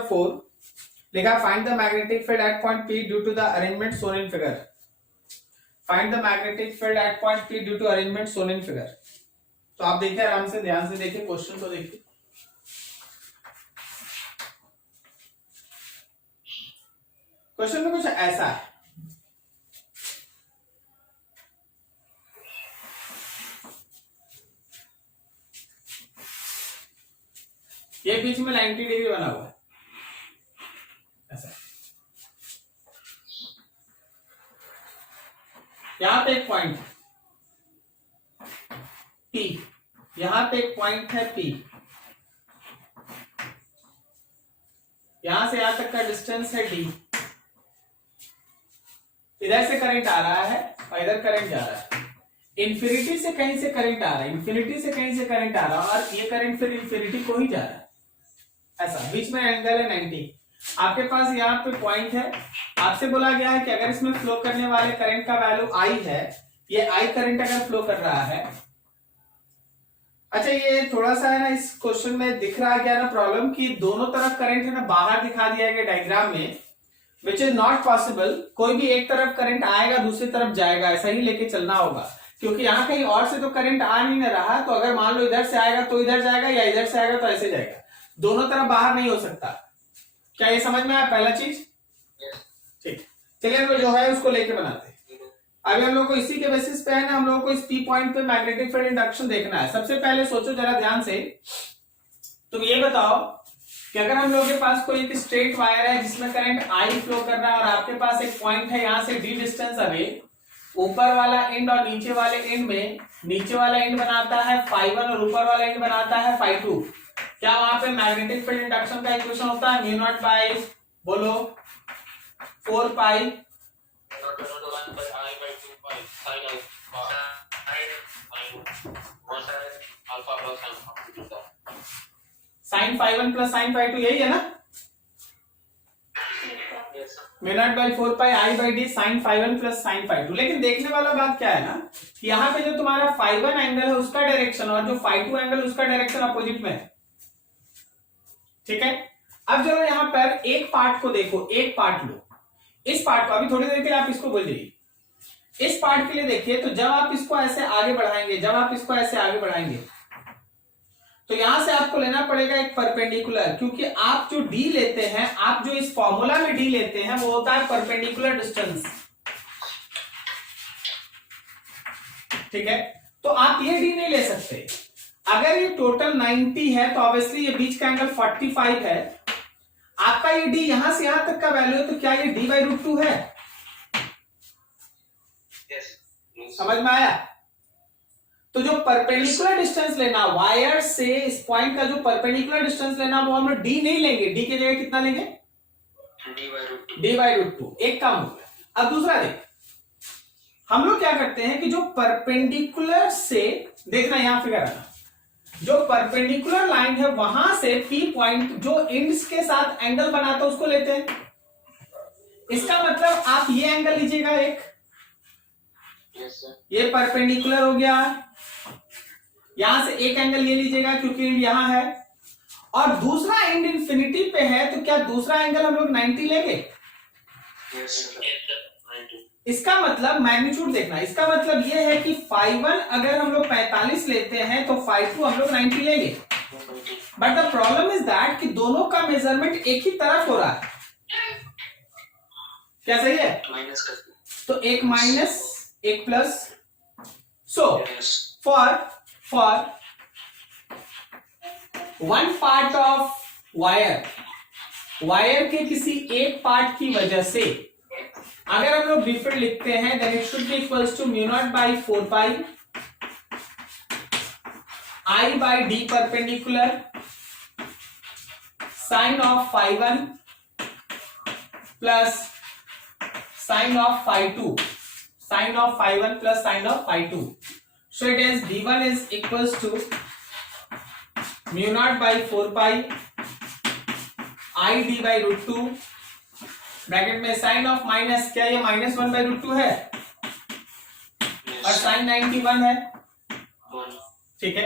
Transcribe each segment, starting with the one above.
Number 4 लिखा find the magnetic field at point P due to the arrangement shown in figure. Find the magnetic field at point P due to arrangement shown in figure. तो आप देखिए आराम से, ध्यान से देखिए question को देखिए। क्वेश्चन में कुछ ऐसा है, ये बीच में 90 डिग्री बना हुआ है ऐसा। यहां पे एक पॉइंट है P, यहां पे एक पॉइंट है P, यहां से यहां तक का डिस्टेंस है D। इधर से करंट आ रहा है और इधर करंट जा रहा है। इन्फिनिटी से कहीं से करंट आ रहा है, इन्फिनिटी से कहीं से करंट आ रहा है और ये करंट फिर इन्फिनिटी को ही जा रहा है ऐसा। बीच में एंगल है 90। आपके पास यहाँ पे पॉइंट है, आपसे बोला गया है कि अगर इसमें फ्लो करने वाले करंट का वैल्यू I है, ये I करंट अगर फ्लो कर रहा है। अच्छा ये थोड़ा सा है ना, इस क्वेश्चन में दिख रहा है क्या ना प्रॉब्लम कि दोनों तरफ करंट है ना बाहर दिखा दिया गया डायग्राम में, विच इज नॉट पॉसिबल। कोई भी एक तरफ करंट आएगा दूसरी तरफ जाएगा, ऐसा ही लेके चलना होगा, क्योंकि यहाँ कहीं और से तो करंट आ नहीं रहा। तो अगर मान लो इधर से आएगा तो इधर जाएगा, या इधर से आएगा तो ऐसे जाएगा, दोनों तरफ बाहर नहीं हो सकता। क्या ये समझ में आया पहला चीज? ठीक, चलिए हम जो है उसको लेके बनाते हैं। अभी हम लोग को इसी के बेसिस पे है ना, हम लोगों को इस P पॉइंट पे मैग्नेटिक फील्ड इंडक्शन देखना है। सबसे पहले सोचो जरा ध्यान से, तुम ये बताओ कि अगर हम लोगों के पास कोई एक स्ट्रेट वायर है जिसमें करंट I फ्लो कर रहा है और आपके पास एक पॉइंट है यहाँ से D डिस्टेंस अवे, ऊपर वाला एंड और नीचे वाले एंड में, नीचे वाला एंड बनाता है φ1 और ऊपर वाला एंड बनाता है φ2। क्या वहां पे मैग्नेटिक फील्ड इंडक्शन का इक्वेशन होता है म्यू नॉट बाय, बोलो 4 पाई साइन φ1 प्लस साइन φ2, यही है ना? Mu naught bye 4 pi I by D sign φ1 plus sign φ2। लेकिन देखने वाला बात क्या है ना, यहाँ पे जो तुम्हारा φ1 एंगल है उसका डायरेक्शन और जो φ2 एंगल उसका डायरेक्शन अपोजिट में है। ठीक है, अब चलो यहाँ पर एक पार्ट को देखो, एक पार्ट लो, इस पार्ट को अभी थोड़ी देर के लिए आप इसको बोल दीजिए। इस पार्ट के लिए देखिए, तो जब आप इसको ऐसे आगे बढ़ाएंगे, जब आप इसको ऐसे आगे बढ़ाएंगे तो यहां से आपको लेना पड़ेगा एक परपेंडिकुलर, क्योंकि आप जो D लेते हैं, आप जो इस फॉर्मूला में D लेते हैं वो होता है परपेंडिकुलर डिस्टेंस। ठीक है, तो आप ये D नहीं ले सकते। अगर ये टोटल 90 है तो ऑब्वियसली ये बीच का एंगल 45 है। आपका ये D यहां से यहां तक का वैल्यू है, तो क्या ये D/√2 है? समझ में आया? तो जो परपेंडिकुलर डिस्टेंस लेना वायर से इस पॉइंट का, जो परपेंडिकुलर डिस्टेंस लेना वो हम लोग D नहीं लेंगे, D की जगह कितना लेंगे? D/√2। एक काम हो गया। अब दूसरा देख, हम लोग क्या करते हैं कि जो परपेंडिकुलर से, देखना यहां फिगर आना, जो परपेंडिकुलर लाइन है वहां से P पॉइंट जो एंड्स के साथ एंगल बनाता है उसको लेते हैं। इसका मतलब आप ये एंगल लीजिएगा एक, ये परपेंडिकुलर हो गया, यहां से एक एंगल ये लीजिएगा क्योंकि एंड यहां है, और दूसरा एंड इंफिनिटी पे है, तो क्या दूसरा एंगल हम लोग 90 लेंगे? इसका मतलब मैग्नीट्यूड देखना, इसका मतलब ये है कि φ1 अगर हम लोग 45 लेते हैं तो φ2 हम लोग 90 लेंगे। But the problem is that कि दोनों का मेजरमेंट एक ही तरफ हो रहा है। क्या सही है? तो एक माइनस एक plus. So for one part of wire के किसी एक पार्ट की वजह से अगर हम लोग डिफरेंट लिखते हैं, then it should be equals to mu not by 4 pi I by D perpendicular sign of φ1 plus sign of φ2, sign of φ1 plus sign of φ2। So it is d1 is equals to mu not by 4 pi I d by √2, bracket में sign of minus, क्या ये -1/√2 है? और sign 91 है। ठीक है,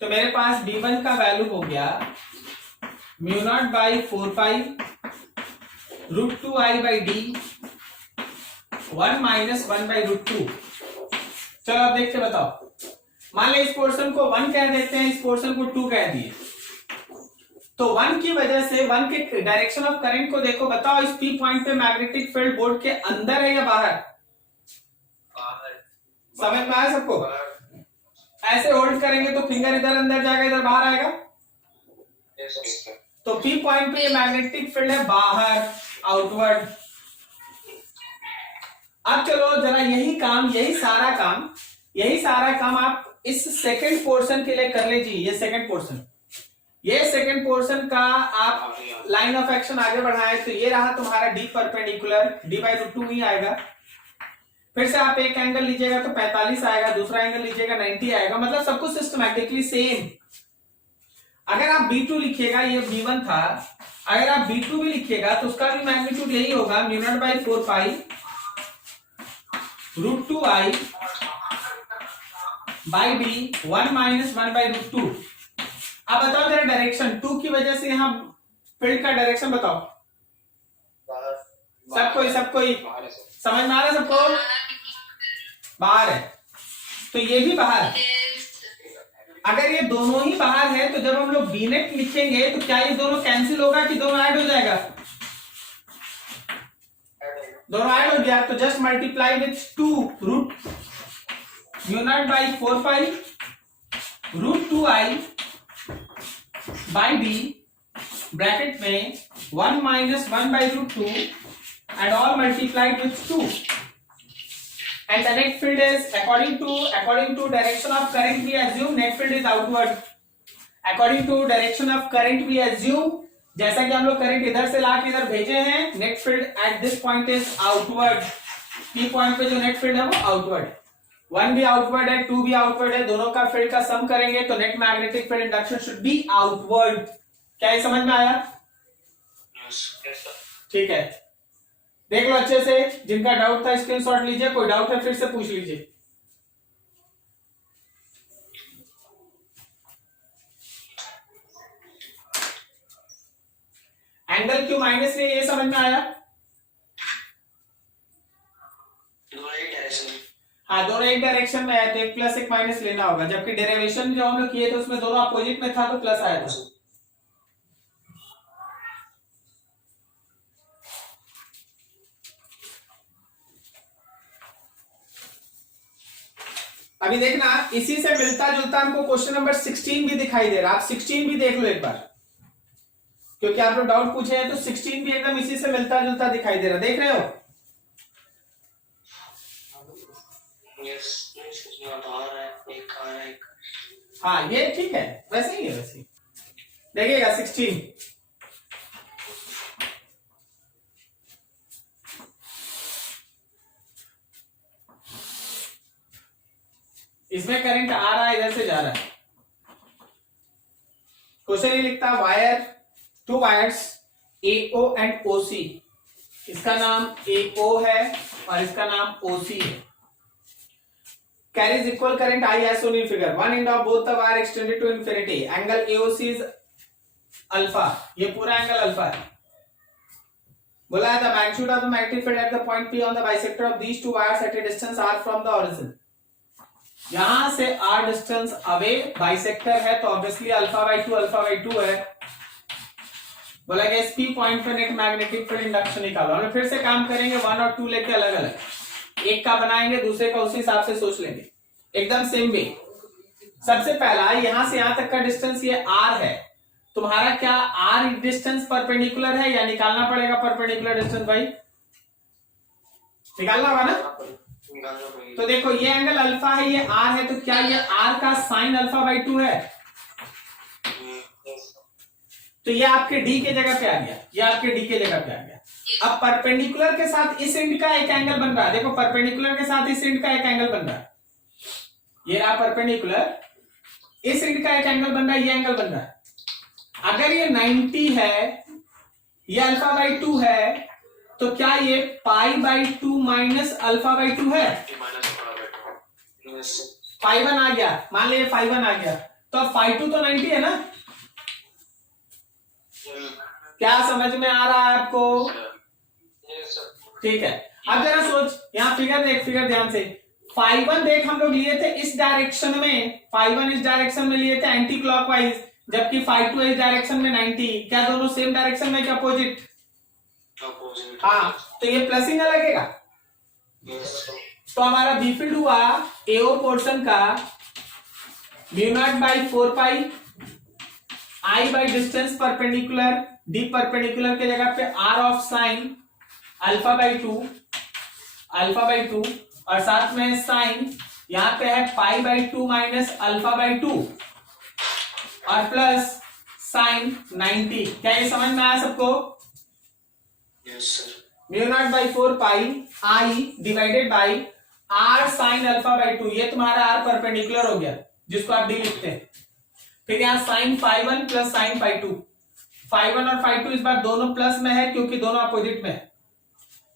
तो मेरे पास d1 का वैल्यू हो गया mu not by 4 pi √2i/d 1 - 1/√2। चलो अब देख के बताओ। मान लो इस पोर्शन को 1 कह देते हैं, इस पोर्शन को 2 कह दिए, तो 1 की वजह से 1 के डायरेक्शन ऑफ करंट को देखो, बताओ इस पी पॉइंट पे मैग्नेटिक फील्ड बोर्ड के अंदर है या बाहर? समझ में आया सबको? ऐसे होल्ड करेंगे तो फिंगर इधर अंदर जाएगा, इधर बाहर आएगा। तो पी पॉइंट पे ये मैग्नेटिक फील्ड है बाहर, आउटवर्ड। अब चलो जरा यही सारा काम आप इस सेकंड पोर्शन के लिए कर लीजिए। ये सेकंड पोर्शन का आप लाइन ऑफ एक्शन आगे बढ़ाएं तो ये रहा तुम्हारा डी परपेंडिकुलर, d/√2 ही आएगा। फिर से आप एक एंगल लीजिएगा तो 45 आएगा, दूसरा एंगल लीजिएगा 90 आएगा, मतलब सब कुछ सिस्टमैटिकली सेम। अगर आप B2 लिखिएगा, ये B1 था, अगर आप B2 भी लिखिएगा तो उसका भी मैग्नीट्यूड यही होगा, mu not by 4 pi √2i/d 1 - 1/√2। अब बताओ जरा डायरेक्शन 2 की वजह से यहाँ फील्ड का डायरेक्शन बताओ। सबको समझ में आ रहा है? सबको बाहर है, तो ये भी बाहर है। अगर ये दोनों ही बाहर है तो जब हम लोग बी नेट लिखेंगे तो क्या ये दोनों कैंसिल होगा कि दोनों ऐड हो जाएगा? दोनों ऐड हो गया, तो just multiply with 2 root mu not by 4 pi √2i/d bracket में 1 - 1/√2 and all multiplied with 2, and the net field is according to direction of current we assume net field is outward. According to direction of current we assume, जैसा कि हम लोग current इधर से लाके इधर भेजे हैं, net field at this point is outward. P point पे जो नेट फील्ड है वो आउटवर्ड, 1 भी आउटवर्ड है, 2 भी आउटवर्ड है, दोनों का फील्ड का सम करेंगे तो net magnetic field induction should be outward. क्या ये समझ में आया? ठीक है, देख लो अच्छे से। जिनका डाउट था स्क्रीनशॉट लीजिए, कोई डाउट है फिर से पूछ लीजिए। एंगल क्यू माइनस है, ये समझ में आया? हाँ, दोनों एक डायरेक्शन में आए तो एक प्लस एक माइनस लेना होगा, जबकि डेरिवेशन जो हम लोग किए थे उसमें दोनों अपोजिट में था तो प्लस आया था। अभी देखना, इसी से मिलता जुलता हमको क्वेश्चन नंबर 16 भी दिखाई दे रहा। आप 16 भी देख लो एक बार, क्योंकि आप लोग डाउट पूछे हैं तो 16 भी एकदम इसी से मिलता जुलता दिखाई दे रहा। देख रहे हो? हाँ, ये ठीक है, वैसे ही है, वैसे ही देखिएगा 16। इसमें करंट आ रहा है, इधर से जा रहा है। क्वेश्चन ये लिखता है, wire 2 wires AO and OC, इसका नाम AO है और इसका नाम OC है। carries equal current I as shown in figure. One end of both the wire extended to infinity. Angle AOC is alpha. ये पूरा एंगल अल्फा है। बोला है the magnitude of the magnetic field at the point P on the bisector of these two wires at a distance r from the origin. यहां से r distance away bisector है तो obviously α/2 है। बोला कि इस P पॉइंट पर net magnetic field induction निकालो। हम फिर से काम करेंगे, 1 और 2 लेके अलग अलग, एक का बनाएंगे, दूसरे का उसी हिसाब से सोच लेंगे, एकदम सेम वे। सबसे पहला, यहां से यहां तक का डिस्टेंस ये r है। तुम्हारा क्या r डिस्टेंस परपेंडिकुलर है या निकालना पड़ेगा परपेंडिकुलर डिस्टेंस? भाई निकालना होगा ना। तो देखो ये एंगल अल्फा है, ये r है, तो क्या ये r का साइन α/2 है? तो ये आपके d के जगह पे आ गया, ये आपके d के जगह पे आ गया। अब परपेंडिकुलर के साथ इस एंड का एक एंगल बन रहा है। देखो परपेंडिकुलर के साथ इस एंड का एक एंगल बन रहा है, ये रहा परपेंडिकुलर, इस एंड का एक एंगल बन रहा है, ये एंगल बन रहा है। अगर ये 90 है, ये α/2 है, तो क्या ये π/2 माइनस α/2 है? φ1 आ गया, मान लीजिए φ1 आ गया, तो अब φ2 तो 90 है ना। क्या समझ में आ रहा है आपको? ठीक है, अब जरा सोच, यहाँ फिगर देख, फिगर ध्यान से। फाई 1 देख हम लोग लिए थे इस डायरेक्शन में, फाई 1 इस डायरेक्शन में लिए थे एंटी क्लॉकवाइज, जबकि फाई 2 इस डायरेक्शन में 90। क्या दोनों सेम डायरेक्शन में क्या अपोजिट? हाँ, तो ये प्लसिंग लगेगा। तो हमारा बी फील्ड हुआ एओ पोर्शन का μ0/4 आई by distance perpendicular, D perpendicular के जगह पे आर ऑफ साइन α/2 और साथ में साइन यहां पे है π/2 माइनस α/2 और प्लस साइन 90। क्या ये समझ में आया सबको? Yes sir. μ0/4 I divided by r sine α/2, ये तुम्हारा आर परपेंडिकुलर हो गया जिसको आप डी लिखते हैं। फिर यहाँ साइन φ1 प्लस साइन φ2, φ1 और φ2 इस बार दोनों प्लस में है क्योंकि दोनों अपोजिट में है।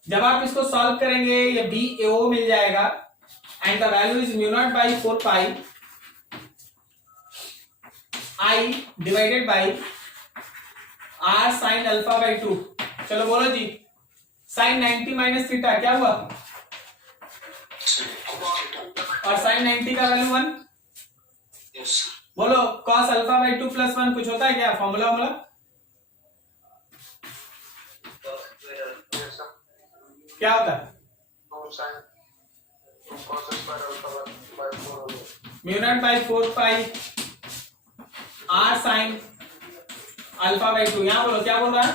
जब आप इसको सॉल्व करेंगे ये बी एओ मिल जाएगा and the value is μ0/4 I divided by r sine α/2। चलो बोलो जी, साइन 90 माइनस थीटा क्या हुआ? और साइन 90 का वैल्यू 1। यस बोलो cos α/2 प्लस 1 कुछ होता है क्या? फॉर्मूला वाला क्या होता है? μ0/4 आर साइन α/2। यहां बोलो क्या बोल रहा है?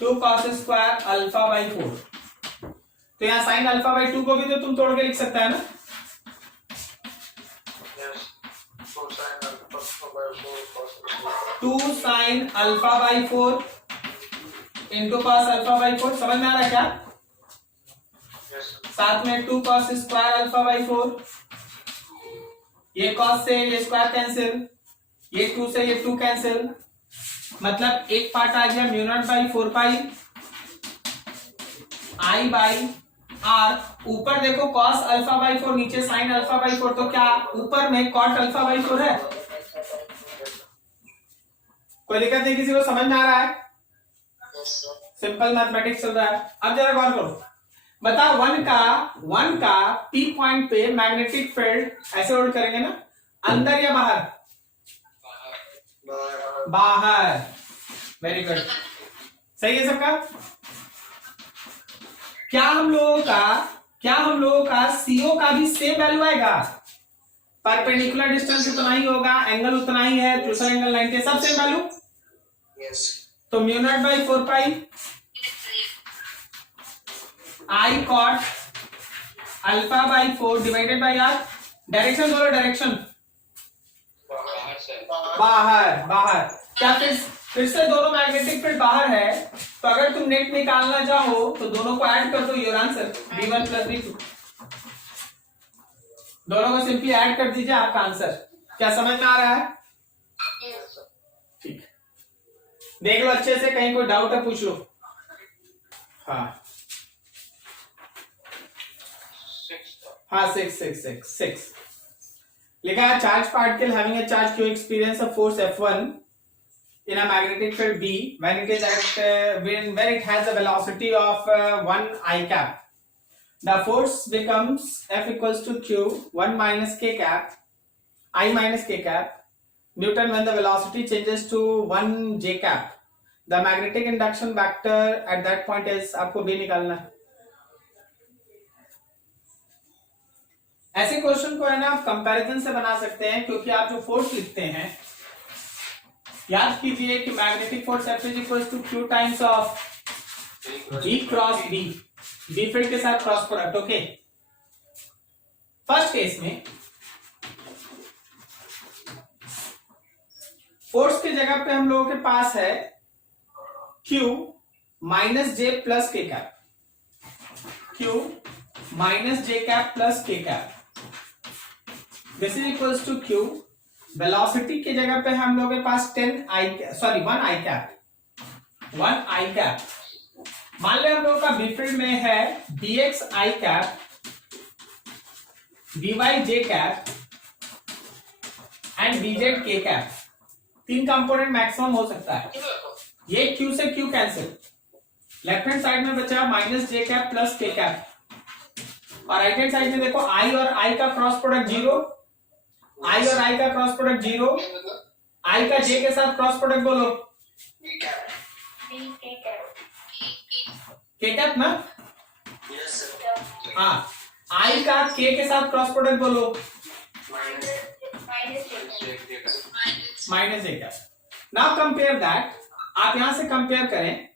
2 cos स्क्वायर α/4। तो यहाँ साइन α/2 को भी तो तुम तोड़ के लिख सकता है ना? 2 साइन α/4 इंटू कॉस α/4। समझ में आ रहा है क्या? साथ में 2 cos स्क्वायर α/4, ये cos से ये स्क्वायर कैंसिल, ये 2 से ये 2 कैंसिल, मतलब एक पार्ट आ गया μ0/4 आई बाई आर। ऊपर देखो cos α/4, नीचे साइन α/4, तो क्या ऊपर में cot α/4 है? कोई दिक्कत नहीं, किसी को समझ में आ रहा है? सिंपल मैथमेटिक्स चल रहा है। अब जरा गौर करो, बताओ वन का पी पॉइंट पे मैग्नेटिक फील्ड ऐसे होल्ड करेंगे ना, अंदर या बाहर? बाहर। वेरी गुड, सही है सबका? क्या हम लोगों का सीओ का भी सेम वैल्यू आएगा? परपेंडिकुलर डिस्टेंस उतना ही होगा, एंगल उतना ही है, दूसरा एंगल 90, सब सेम वैल्यू। यस। तो μ0/4 I cot α/4 divided by r. Direction बोलो, डायरेक्शन बाहर। क्या फिर से दोनों मैग्नेटिक फील्ड बाहर है, तो अगर तुम नेट निकालना चाहो तो दोनों को ऐड कर दो, your answer v1 plus v2। दोनों को सिंपली ऐड कर दीजिए, आपका आंसर। क्या समझ में आ रहा है? ठीक, देख लो अच्छे से, कहीं कोई डाउट है पूछ लो। हाँ 6 लिखा है charge particle having a charge q experience a force F1 in a magnetic field B when it is at when it has a velocity of 1 I cap. The force becomes F equals to Q 1 minus K cap I minus K cap Newton when the velocity changes to 1 J cap. The magnetic induction vector at that point is, आपको B निकालना है। ऐसे question को है ना आप comparison से बना सकते हैं, क्योंकि आप जो फोर्स लिखते हैं, याद कीजिए कि magnetic force F is equal to Q times of B cross B, B field के साथ cross product. Okay, first case में फोर्स की जगह पे हम लोगों के पास है Q minus J plus K cap, Q minus J cap plus K cap. This is equals to Q, velocity की जगह पे हम लोगों के पास 1 आई कैप। मान ले हम लोगों का बी फील्ड में है bx I cap, by j cap and bz k cap. 3 component maximum हो सकता है। ये Q से Q cancel, left hand side में बचा माइनस जे कैप प्लस के कैप, और राइट हैंड साइड में देखो I और I का क्रॉस प्रोडक्ट 0, I और I का क्रॉस प्रोडक्ट 0, I का J के साथ क्रॉस प्रोडक्ट बोलो के कैप ना, हाँ I का K के साथ क्रॉस प्रोडक्ट बोलो minus J cap. Now compare that, आप यहां से कंपेयर करें,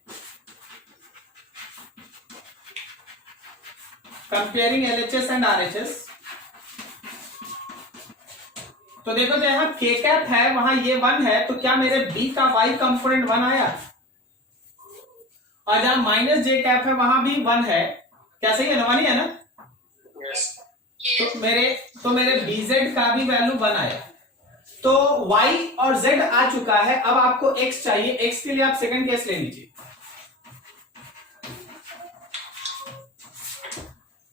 कंपेयरिंग LHS एंड RHS। तो देखो जहां के कैप है वहां ये 1 है, तो क्या मेरे B का Y कंपोनेंट 1 आया, और जहां माइनस जे कैप है वहां भी 1 है, क्या सही है ना, 1 ही है ना, तो मेरे BZ का भी वैल्यू 1 आया। तो Y और Z आ चुका है, अब आपको X चाहिए, X के लिए आप सेकंड केस ले लीजिए।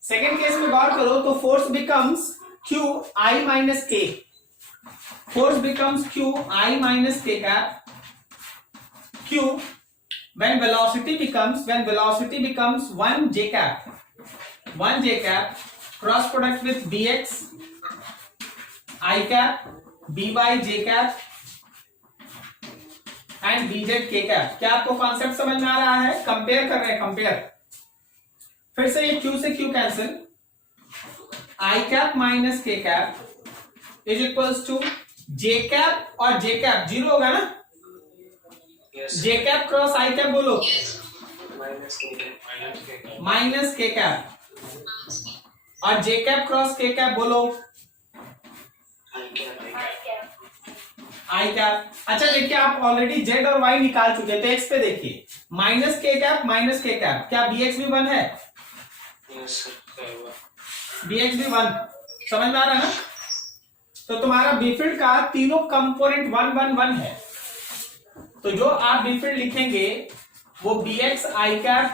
सेकंड केस में गौर करो तो force becomes Q I minus K, force becomes Q I minus K cap, Q when velocity becomes 1 J cap cross product with Bx I cap by J cap and BZ K cap। क्या आपको concept समझ में आ रहा है? Compare कर रहे हैं, कंपेयर। फिर से ये Q से Q cancel, I cap minus K cap is equals to J cap और J cap 0 होगा ना, J cap cross I cap बोलो माइनस K cap, और J cap cross K cap बोलो I cap। अच्छा देखिए, आप ऑलरेडी Z और Y निकाल चुके हैं, तो X पे देखिए minus K cap minus K cap, क्या BX भी 1 है? BX भी 1, समझ में आ रहा है ना? तो तुम्हारा बीफील्ड का तीनों कंपोनेंट 1 1 1 है, तो जो आप बीफील्ड लिखेंगे वो BX I cap,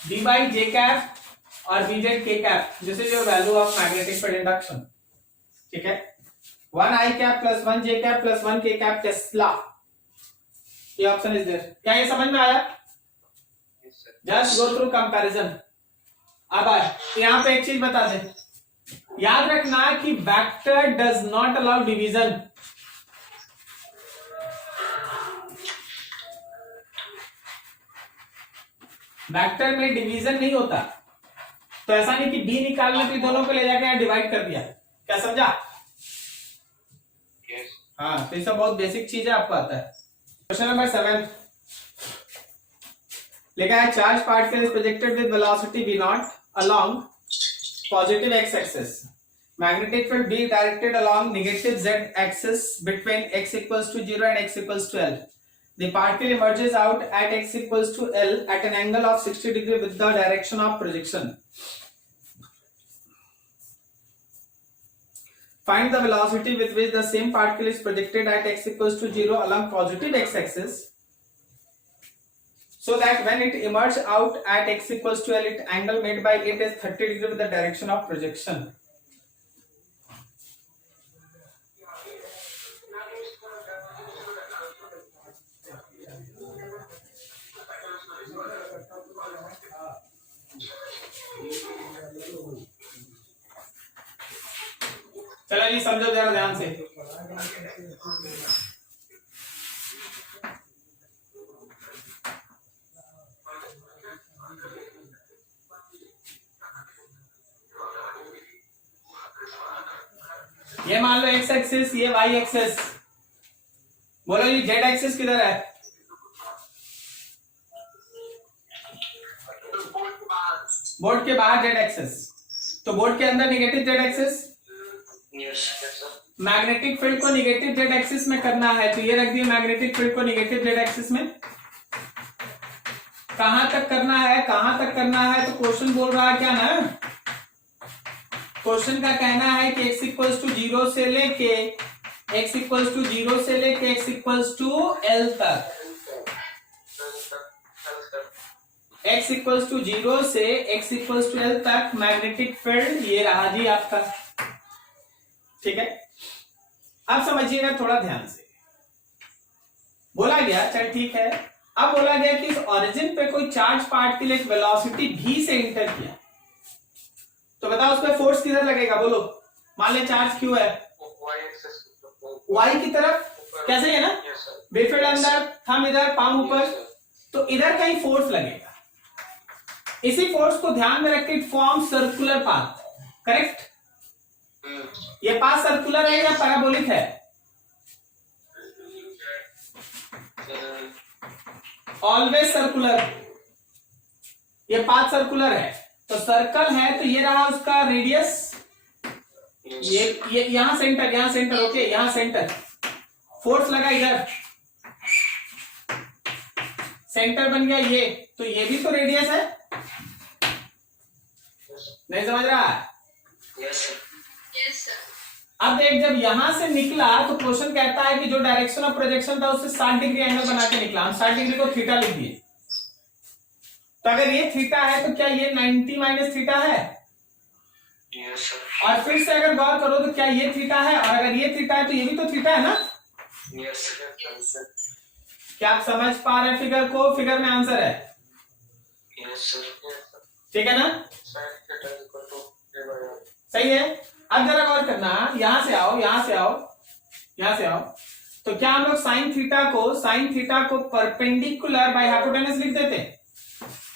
B by J cap और BZ K cap, this is your value of magnetic field induction. ठीक है, 1 I cap plus 1 J cap plus 1 K cap Tesla, ये ऑप्शन इज देयर। क्या ये समझ में आया? Just go through comparison. अब यहां पे एक चीज बता दे, याद रखना कि vector does not allow division. Vector में डिवीजन नहीं होता, तो ऐसा नहीं कि बी निकालना तो दोनों को ले जाके डिवाइड कर दिया, क्या समझा? हाँ, तो ये सब बहुत बेसिक चीज है, आपको आता है। क्वेश्चन नंबर 7 लिखा है, charge particle is projected with velocity v not along positive x axis, magnetic field B directed along negative z axis between x equals to 0 and x equals to L. The particle emerges out at x equals to L at an angle of 60 degree with the direction of projection. Find the velocity with which the same particle is projected at x equals to 0 along positive x-axis, so that when it emerges out at x equals to L, its angle made by it is 30 degree with the direction of projection. चलो जी, समझो जरा ध्यान से। ये मान लो x axis, ये y axis, बोलो जी z axis किधर है? बोर्ड के बाहर z एक्सिस, तो बोर्ड के अंदर negative z axis. Magnetic field को नेगेटिव z एक्सिस में करना है, तो ये रख दिए मैग्नेटिक फील्ड को नेगेटिव z एक्सिस में। कहां तक करना है, कहां तक करना है? तो क्वेश्चन बोल रहा है क्या ना, क्वेश्चन का कहना है कि x इक्वल्स टू 0 से लेके x इक्वल्स टू 0 से लेके x इक्वल्स टू L तक, x इक्वल्स टू 0 से x इक्वल्स टू L तक मैग्नेटिक फील्ड ये रहा जी आपका। ठीक है, अब समझिएगा थोड़ा ध्यान से। बोला गया, चल ठीक है। अब बोला गया कि इस ओरिजिन पे कोई चार्ज पार्टिकल एक वेलोसिटी v से इंटर किया, तो बताओ उस पे फोर्स किधर लगेगा, बोलो। मान ले चार्ज q है, y की तरफ, कैसे है ना, बेफिड अंदर, थंब इधर, पाम ऊपर, तो इधर कहीं फोर्स लगेगा। इसी फोर्स को ध्यान में रख के फॉर्म सर्कुलर पाथ, करेक्ट। ये पाथ सर्कुलर है या पैराबोलिक है? Always circular. ये पाथ सर्कुलर है, तो सर्कल है, तो ये रहा उसका रेडियस, ये यहां सेंटर, ओके, यहां सेंटर, फोर्स लगा इधर, सेंटर बन गया ये, तो ये भी तो रेडियस है, नहीं समझ रहा है? Yes sir. अब देख, जब यहां से निकला तो क्वेश्चन कहता है कि जो डायरेक्शन ऑफ प्रोजेक्शन था उससे 60 डिग्री एंगल बना के निकला, हम 60 डिग्री को थीटा लिख दिए। तो अगर ये थीटा है तो क्या ये 90 माइनस थीटा है? Yes sir. और फिर से अगर गौर करो तो क्या ये थीटा है, और अगर ये थीटा है तो ये भी तो थीटा है ना? Yes sir. क्या आप समझ पा रहे हैं फिगर को? फिगर में आंसर है, यस सर। ठीक है ना? सही है। अब जरा गौर करना, यहां से आओ, तो क्या हम लोग साइन थीटा को परपेंडिकुलर बाय हाइपोटेनस लिख देते?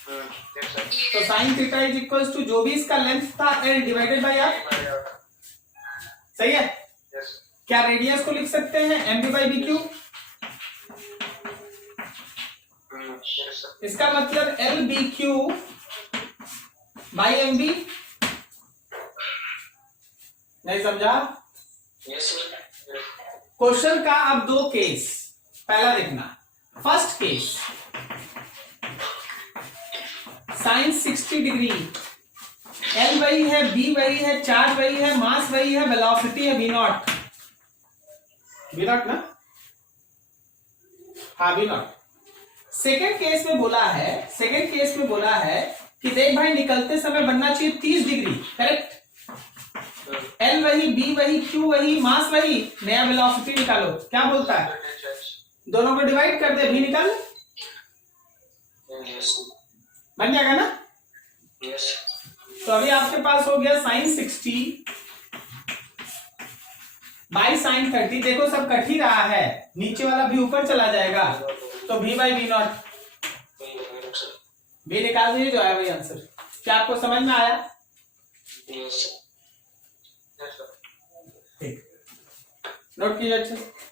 तो sine theta is equal to जो भी इसका लेंथ था l डिवाइडेड बाय r, सही है। क्या रेडियस को लिख सकते हैं mb बाई bq? इसका मतलब l bq बाई mb, नहीं समझा? Yes sir. क्वेश्चन का अब दो केस, पहला देखना, first case sine 60 degree, L वही है, बी वही है, चार्ज वही है, मास वही है, वेलोसिटी है v0, ना, हाँ v0। सेकेंड केस में बोला है कि देख भाई, निकलते समय बनना चाहिए 30 डिग्री, करेक्ट। एल वही, बी वही, क्यू वही, मास वही, नया वेलोसिटी निकालो। क्या बोलता है? दोनों को डिवाइड कर दे, भी निकाल, बन जाएगा ना? यस। तो अभी आपके पास हो गया साइन 60 बाई साइन 30। देखो सब कट ही रहा है, नीचे वाला भी ऊपर चला जाएगा, तो v बाई v0, भी निकाल दीजिए, जो आया वही आंसर। क्या आपको समझ में आया? यस। ठीक, नोट कीजिए अच्छे से।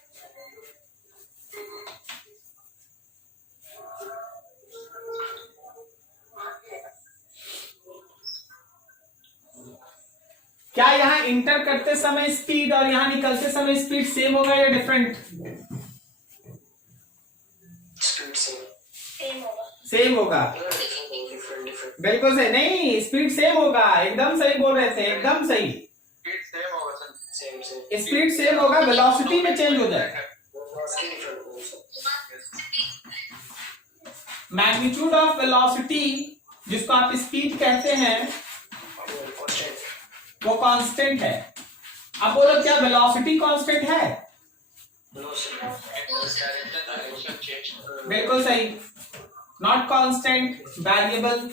क्या यहां इंटर करते समय स्पीड और यहां निकलते समय स्पीड सेम होगा या डिफरेंट? स्पीड सेम होगा, बिल्कुल सही। नहीं, स्पीड सेम होगा, एकदम सही बोल रहे थे, एकदम सही। स्पीड सेम होगा, वेलोसिटी में चेंज हो जाएगा। मैग्नीट्यूड ऑफ वेलोसिटी, जिसको आप स्पीड कहते हैं, वो कांस्टेंट है। अब बोलो, क्या वेलोसिटी कांस्टेंट है? बिल्कुल सही, not constant, variable.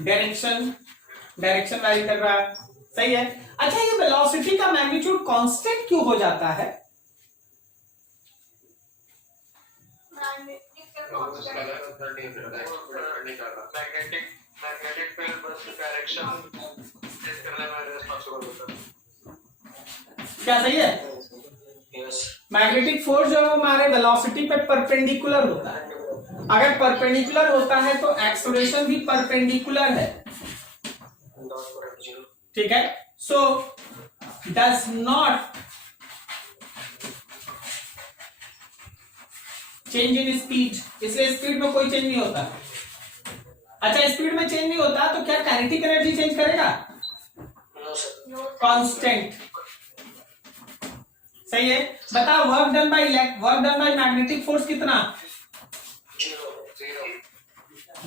Direction vary कर रहा है, सही है। अच्छा, ये वेलोसिटी का मैग्नीट्यूड कांस्टेंट क्यों हो जाता है? मैग्नेटिक फील्ड बस डायरेक्शन चेंज करने में रिस्पांसिबल होता है। क्या सही है? यस। मैग्नेटिक फोर्स जो है वो हमारे वेलोसिटी पे परपेंडिकुलर होता है। अगर परपेंडिकुलर होता है तो एक्सेलरेशन भी परपेंडिकुलर है, ठीक है। So does not change in speed, इसलिए स्पीड में कोई चेंज नहीं होता। अच्छा, स्पीड में चेंज नहीं होता तो क्या काइनेटिक एनर्जी चेंज करेगा? कांस्टेंट, सही है। बताओ, work done by magnetic force कितना?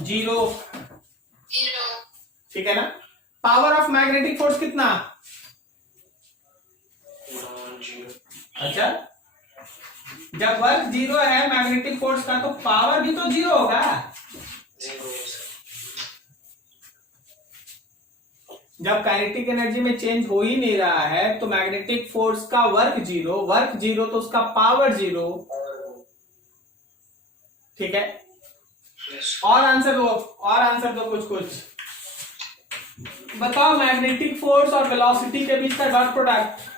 0, ठीक है ना। पावर ऑफ मैग्नेटिक फोर्स कितना? अच्छा, जब वर्क जीरो है मैग्नेटिक फोर्स का, तो पावर भी तो जीरो होगा। जब काइनेटिक एनर्जी में चेंज हो ही नहीं रहा है तो मैग्नेटिक फोर्स का वर्क जीरो तो उसका पावर जीरो। ठीक है, और आंसर दो कुछ बताओ। मैग्नेटिक फोर्स और वेलोसिटी के बीच का डॉट प्रोडक्ट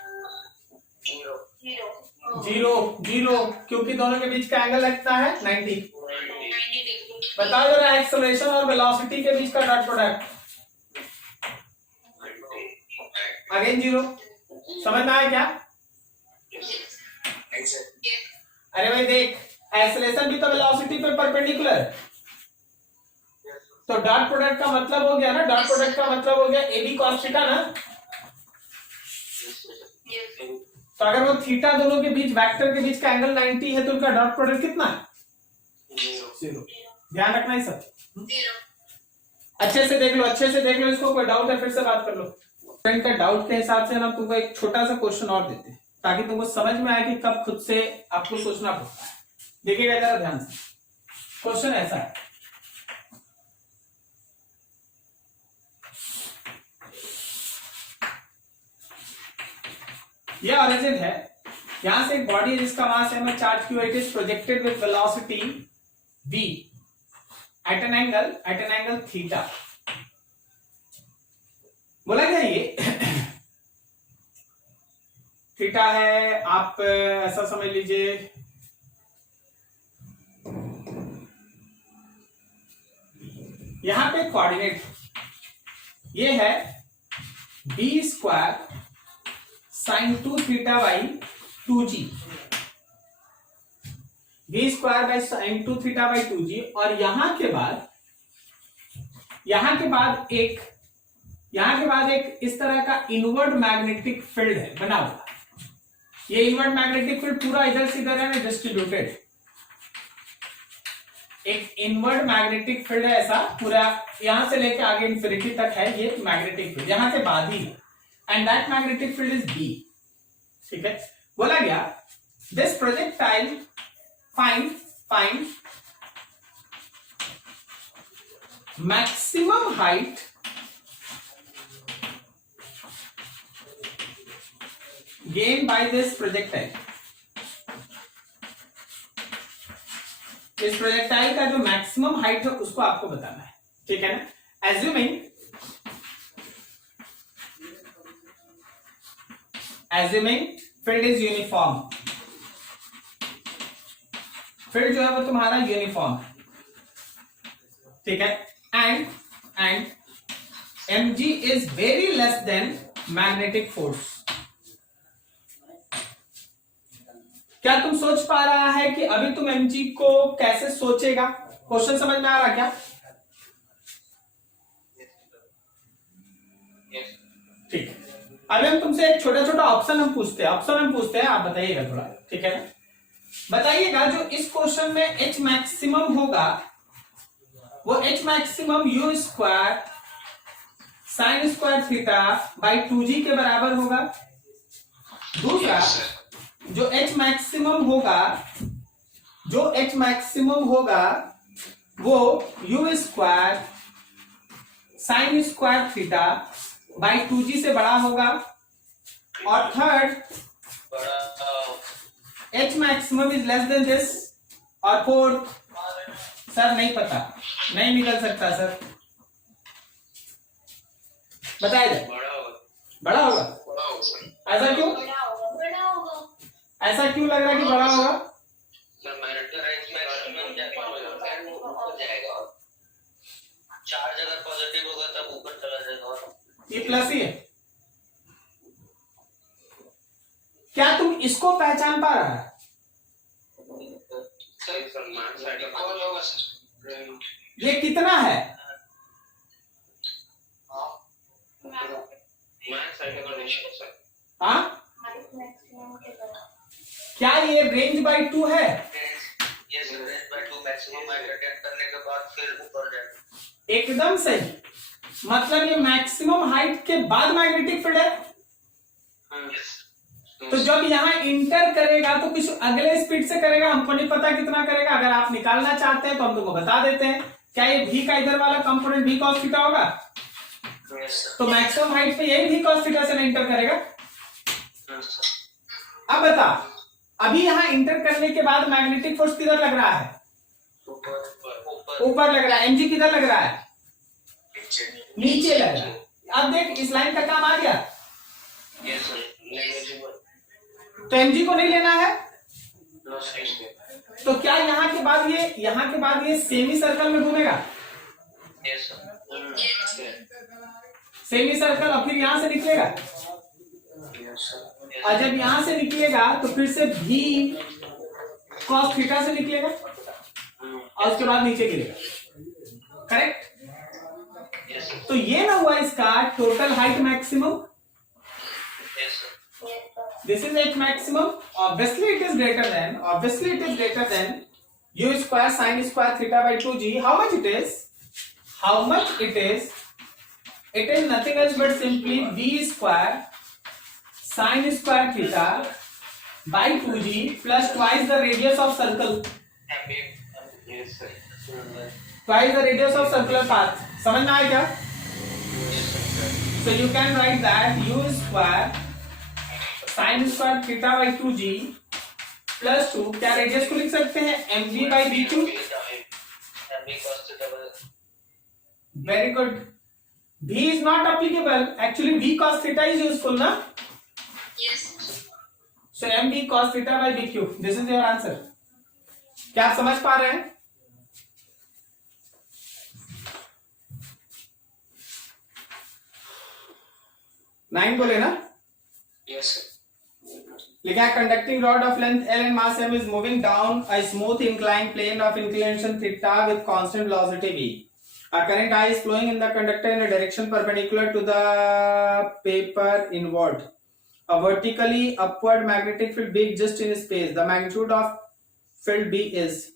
जीरो, क्योंकि दोनों के बीच का एंगल लगता है 90। बताओ जरा एक्सेलरेशन और वेलोसिटी के बीच का डॉट प्रोडक्ट, अगेन जीरो। समझ में आया क्या? अरे भाई देख, एक्सेलरेशन भी तो वेलोसिटी पे परपेंडिकुलर है, तो डॉट प्रोडक्ट का मतलब हो गया ना, डॉट प्रोडक्ट का मतलब हो गया ए बी कॉस थीटा ना। तो अगर वो थीटा दोनों के बीच वेक्टर के बीच का एंगल 90 है तो उनका डॉट प्रोडक्ट कितना है? जीरो। ध्यान रखना है सब। अच्छे से देख लो इसको, कोई डाउट है फिर से बात कर लो। फ्रेंड का डाउट के हिसाब से ना तुमको एक छोटा सा क्वेश्चन और देते हैं ताकि तुमको समझ में आए कि कब खुद से आपको सोचना पड़ता है। देखिएगा जरा ध्यान से, क्वेश्चन ऐसा है, यह ऑरिजिन है, यहां से एक बॉडी है जिसका mass m charge q, it is projected with velocity v at an angle theta. बोला क्या ये थीटा है, आप ऐसा समझ लीजिए यहां पे कोऑर्डिनेट ये है b² sin 2 theta by 2g, b² by sin 2 theta by 2g। और यहां के बाद एक इस तरह का इनवर्ड मैग्नेटिक फील्ड है बना हुआ। ये इनवर्ड मैग्नेटिक फील्ड पूरा इधर से इधर है ना डिस्ट्रीब्यूटेड। एक इनवर्ड मैग्नेटिक फील्ड है ऐसा पूरा, यहां से लेके आगे इंफिनिटी तक है ये मैग्नेटिक फील्ड, यहां से बाद ही है, and that magnetic field is B। ठीक है, बोला गया this projectile find maximum height gained by this projectile। इस प्रोजेक्टाइल का जो मैक्सिमम हाइट है उसको आपको बताना है। ठीक है ना, assuming field is uniform, field जो है वो तुम्हारा यूनिफॉर्म है। ठीक है, and mg is very less than magnetic force. क्या तुम सोच पा रहा है कि अभी तुम mg को कैसे सोचेगा? क्वेश्चन समझ में आ रहा क्या? ठीक है, अभी हम तुमसे एक छोटा छोटा ऑप्शन हम पूछते हैं, आप बताइएगा थोड़ा। ठीक है ना, बताइएगा जो इस क्वेश्चन में h मैक्सिमम होगा वो h maximum u² sin² theta by 2g के बराबर होगा। दूसरा जो h मैक्सिमम होगा वो u² sin² theta by 2g से बड़ा होगा। और third h maximum is less than this. और फोर्थ सर नहीं पता, नहीं निकल सकता सर, बताइए। बड़ा होगा, ऐसा क्यों? ऐसा क्यों लग रहा है कि बड़ा होगा? चार्ज अगर पॉजिटिव होगा तब ऊपर चला जाएगा, ये प्लस ही है। क्या तुम इसको पहचान पा रहा है? ये कितना है? हाँ, क्या ये रेंज बाय 2 है? एकदम सही, मतलब ये मैक्सिमम हाइट के बाद मैग्नेटिक फील्ड है। तो जब यहाँ इंटर करेगा तो कुछ अगले स्पीड से करेगा, हमको नहीं पता कितना करेगा। अगर आप निकालना चाहते हैं तो हम तुमको बता देते हैं। क्या ये v का इधर वाला कंपोनेंट v cos थीटा होगा? तो मैक्सिमम हाइट पे यही v cos थीटा से ना इंटर करेगा। अब बता, अभी यहाँ इंटर करने के बाद मैग्नेटिक फोर्स किधर लग रहा है? ऊपर लग रहा है। mg किधर लग रहा है? नीचे लग रहा है। अब देख, इस लाइन का काम आ गया। तो mg को नहीं लेना है, तो क्या यहाँ के बाद ये सेमी सर्कल में घूमेगा? सेमी सर्कल, और फिर यहां से निकलेगा। और जब यहां से निकलेगा तो फिर से v cos थीटा से निकलेगा और उसके बाद नीचे गिरेगा। करेक्ट? तो ये ना हुआ इसका total height maximum. This is H maximum. Obviously it is greater than u square sin square theta by 2g. How much it is? It is nothing else but simply v square sin square theta by 2g plus twice the radius of circle. Twice the radius of circular path. समझ में आया क्या? So you can write that u square sin square theta by 2g plus 2, क्या radius को लिख सकते हैं? mg by bq। Very good. v is not applicable, actually v cos theta is useful ना? Yes. So mv cos theta by bq, this is your answer। क्या आप समझ पा रहे हैं? नाइन बोले ना? Yes. लिखा है conducting rod of length L and mass m is moving down a smooth inclined plane of inclination theta with constant velocity v. A current I is flowing in the conductor in a direction perpendicular to the paper inward. A vertically upward magnetic field B exists in space. The magnitude of field B is.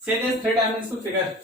Say this three-dimensional figure.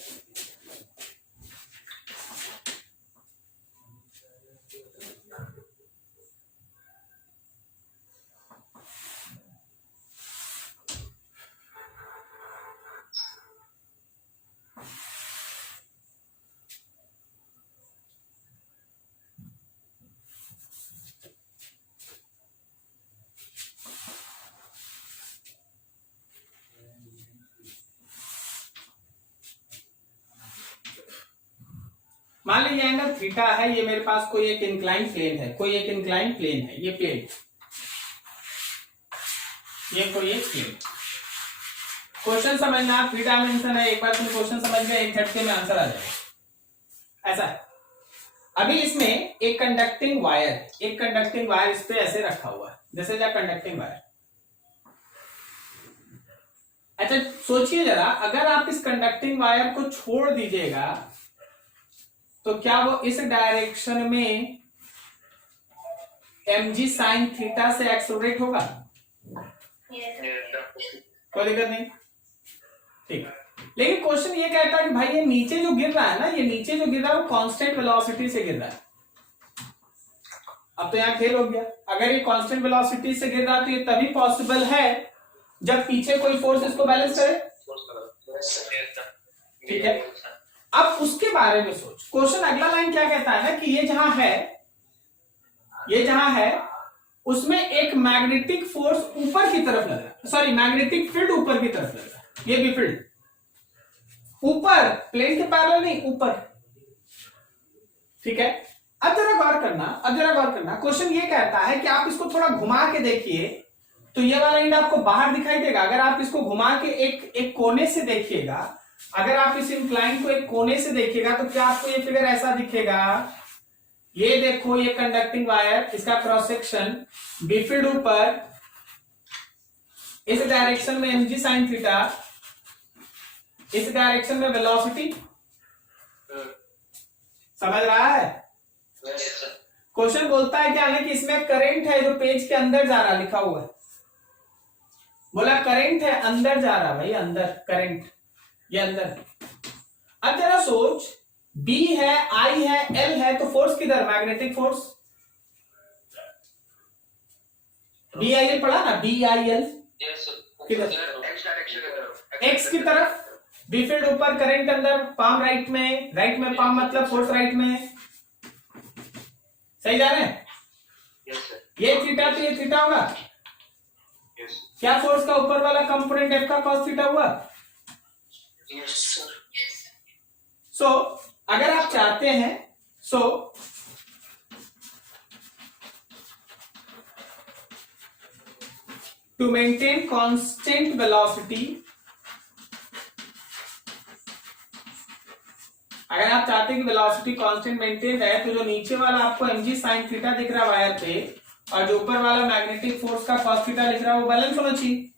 मान लीजिए angle theta है, ये मेरे पास कोई एक incline plane है, ये plane, ये कोई एक प्लेन। क्वेश्चन समझना, 3 डायमेंशन है। एक बार तुम क्वेश्चन समझ गए, एक झटके में आंसर आ जाएगा। ऐसा है। अभी इसमें एक कंडक्टिंग वायर इस पे ऐसे रखा हुआ है, जैसे जा कंडक्टिंग वायर। अच्छा सोचिए जरा, अगर आप इस कंडक्टिंग वायर को छोड़ दीजिएगा तो क्या वो इस डायरेक्शन में mg sin थीटा से एक्सलरेट होगा? कोई दिक्कत नहीं, ठीक। लेकिन क्वेश्चन ये कहता है कि भाई ये नीचे जो गिर रहा है ना, वो कांस्टेंट वेलोसिटी से गिर रहा है। अब तो यहाँ खेल हो गया। अगर ये कांस्टेंट वेलोसिटी से गिर रहा है तो ये तभी पॉसिबल है जब पीछे कोई फोर्स इसको बैलेंस करे। ठीक है, अब उसके बारे में सोच। क्वेश्चन अगला लाइन क्या कहता है ना कि ये जहां है उसमें एक मैग्नेटिक फोर्स ऊपर की तरफ लग रहा है, सॉरी मैग्नेटिक फील्ड ऊपर की तरफ लग रहा है। ये भी फील्ड ऊपर, प्लेन के पैरेलल नहीं, ऊपर। ठीक है, अब जरा गौर करना। क्वेश्चन ये कहता है कि आप इसको थोड़ा घुमा के देखिए तो ये वाला एंड आपको बाहर दिखाई देगा। अगर आप इसको घुमा के एक कोने से देखिएगा, अगर आप इस इंक्लाइन को एक कोने से देखिएगा तो क्या आपको ये फिगर ऐसा दिखेगा? ये देखो, ये कंडक्टिंग वायर, इसका क्रॉस सेक्शन, बी फील्ड ऊपर, इस डायरेक्शन में mg sin थीटा, इस डायरेक्शन में वेलोसिटी। समझ रहा है? क्वेश्चन बोलता है क्या है कि इसमें करंट है जो पेज के अंदर जा रहा, लिखा हुआ है, बोला करंट है अंदर जा रहा भाई, अंदर करंट, ये अंदर। अब जरा सोच, B है, I है, L है, तो फोर्स किधर, मैग्नेटिक फोर्स, BIL पढ़ा ना, BIL किधर, एक्स की तरफ, बी फील्ड ऊपर, करंट अंदर, पाम राइट में पाम मतलब फोर्स राइट में है, सही जा रहे हैं? ये थीटा तो ये थीटा होगा, क्या फोर्स का ऊपर वाला कंपोनेंट F का cos थीटा हुआ? सो अगर आप चाहते हैं, टू मेंटेन कांस्टेंट वेलोसिटी, अगर आप चाहते हैं कि वेलोसिटी कांस्टेंट मेंटेन है, तो जो नीचे वाला आपको mg sin थीटा दिख रहा है वायर पे, और जो ऊपर वाला मैग्नेटिक फोर्स का cos थीटा दिख रहा है, वो बैलेंस होना चाहिए।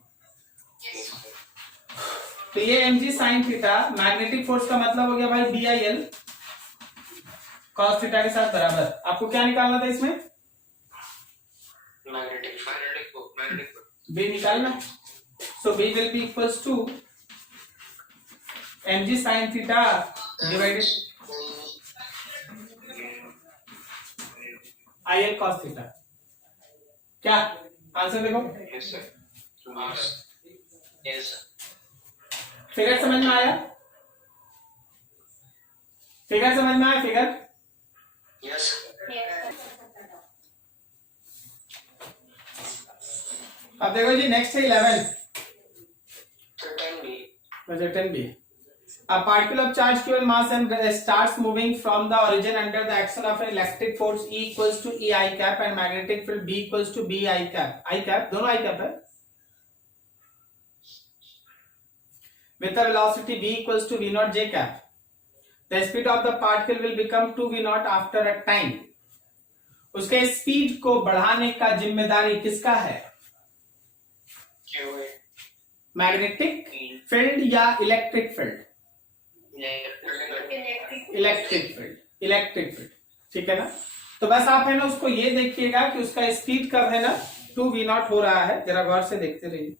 तो ये mg sin theta magnetic force का मतलब हो गया भाई BIL cos थीटा के साथ बराबर। आपको क्या निकालना था इसमें? B निकालना। So B will be equals to mg sin theta divided IL cos theta. क्या आंसर देखो, फिगर समझ में आया? फिगर समझ में आया? फिगर अब देखो जी, नेक्स्ट है 11, 10B। A particle of charge q and mass m starts moving from the origin under the action of an electric force E equals to E I cap and magnetic field B equals to B I cap। I cap दोनों I cap है। With the velocity V equals to V naught J cap, the speed of the particle will become 2 V naught after a time। उसके speed को बढ़ाने का जिम्मेदारी किसका है? Magnetic field या इलेक्ट्रिक फील्ड? इलेक्ट्रिक फील्ड, ठीक है ना। तो बस आप है ना उसको ये देखिएगा कि उसका स्पीड कब है ना 2 V naught हो रहा है, जरा गौर से देखते रहिए।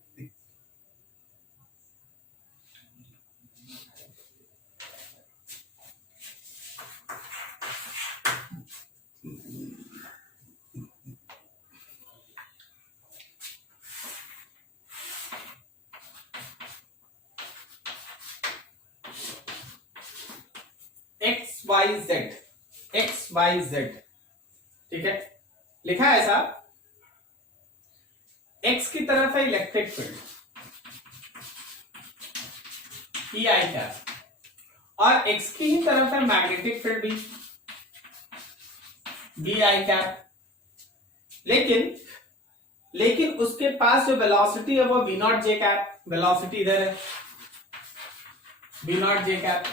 एक्स वाई जेड, ठीक है, लिखा है ऐसा। एक्स की तरफ है इलेक्ट्रिक फील्ड ई आई कैप, और एक्स की ही तरफ है मैग्नेटिक फील्ड बी आई कैप। लेकिन उसके पास जो वेलोसिटी है वो V not J cap, velocity इधर है वी नॉट जे कैप,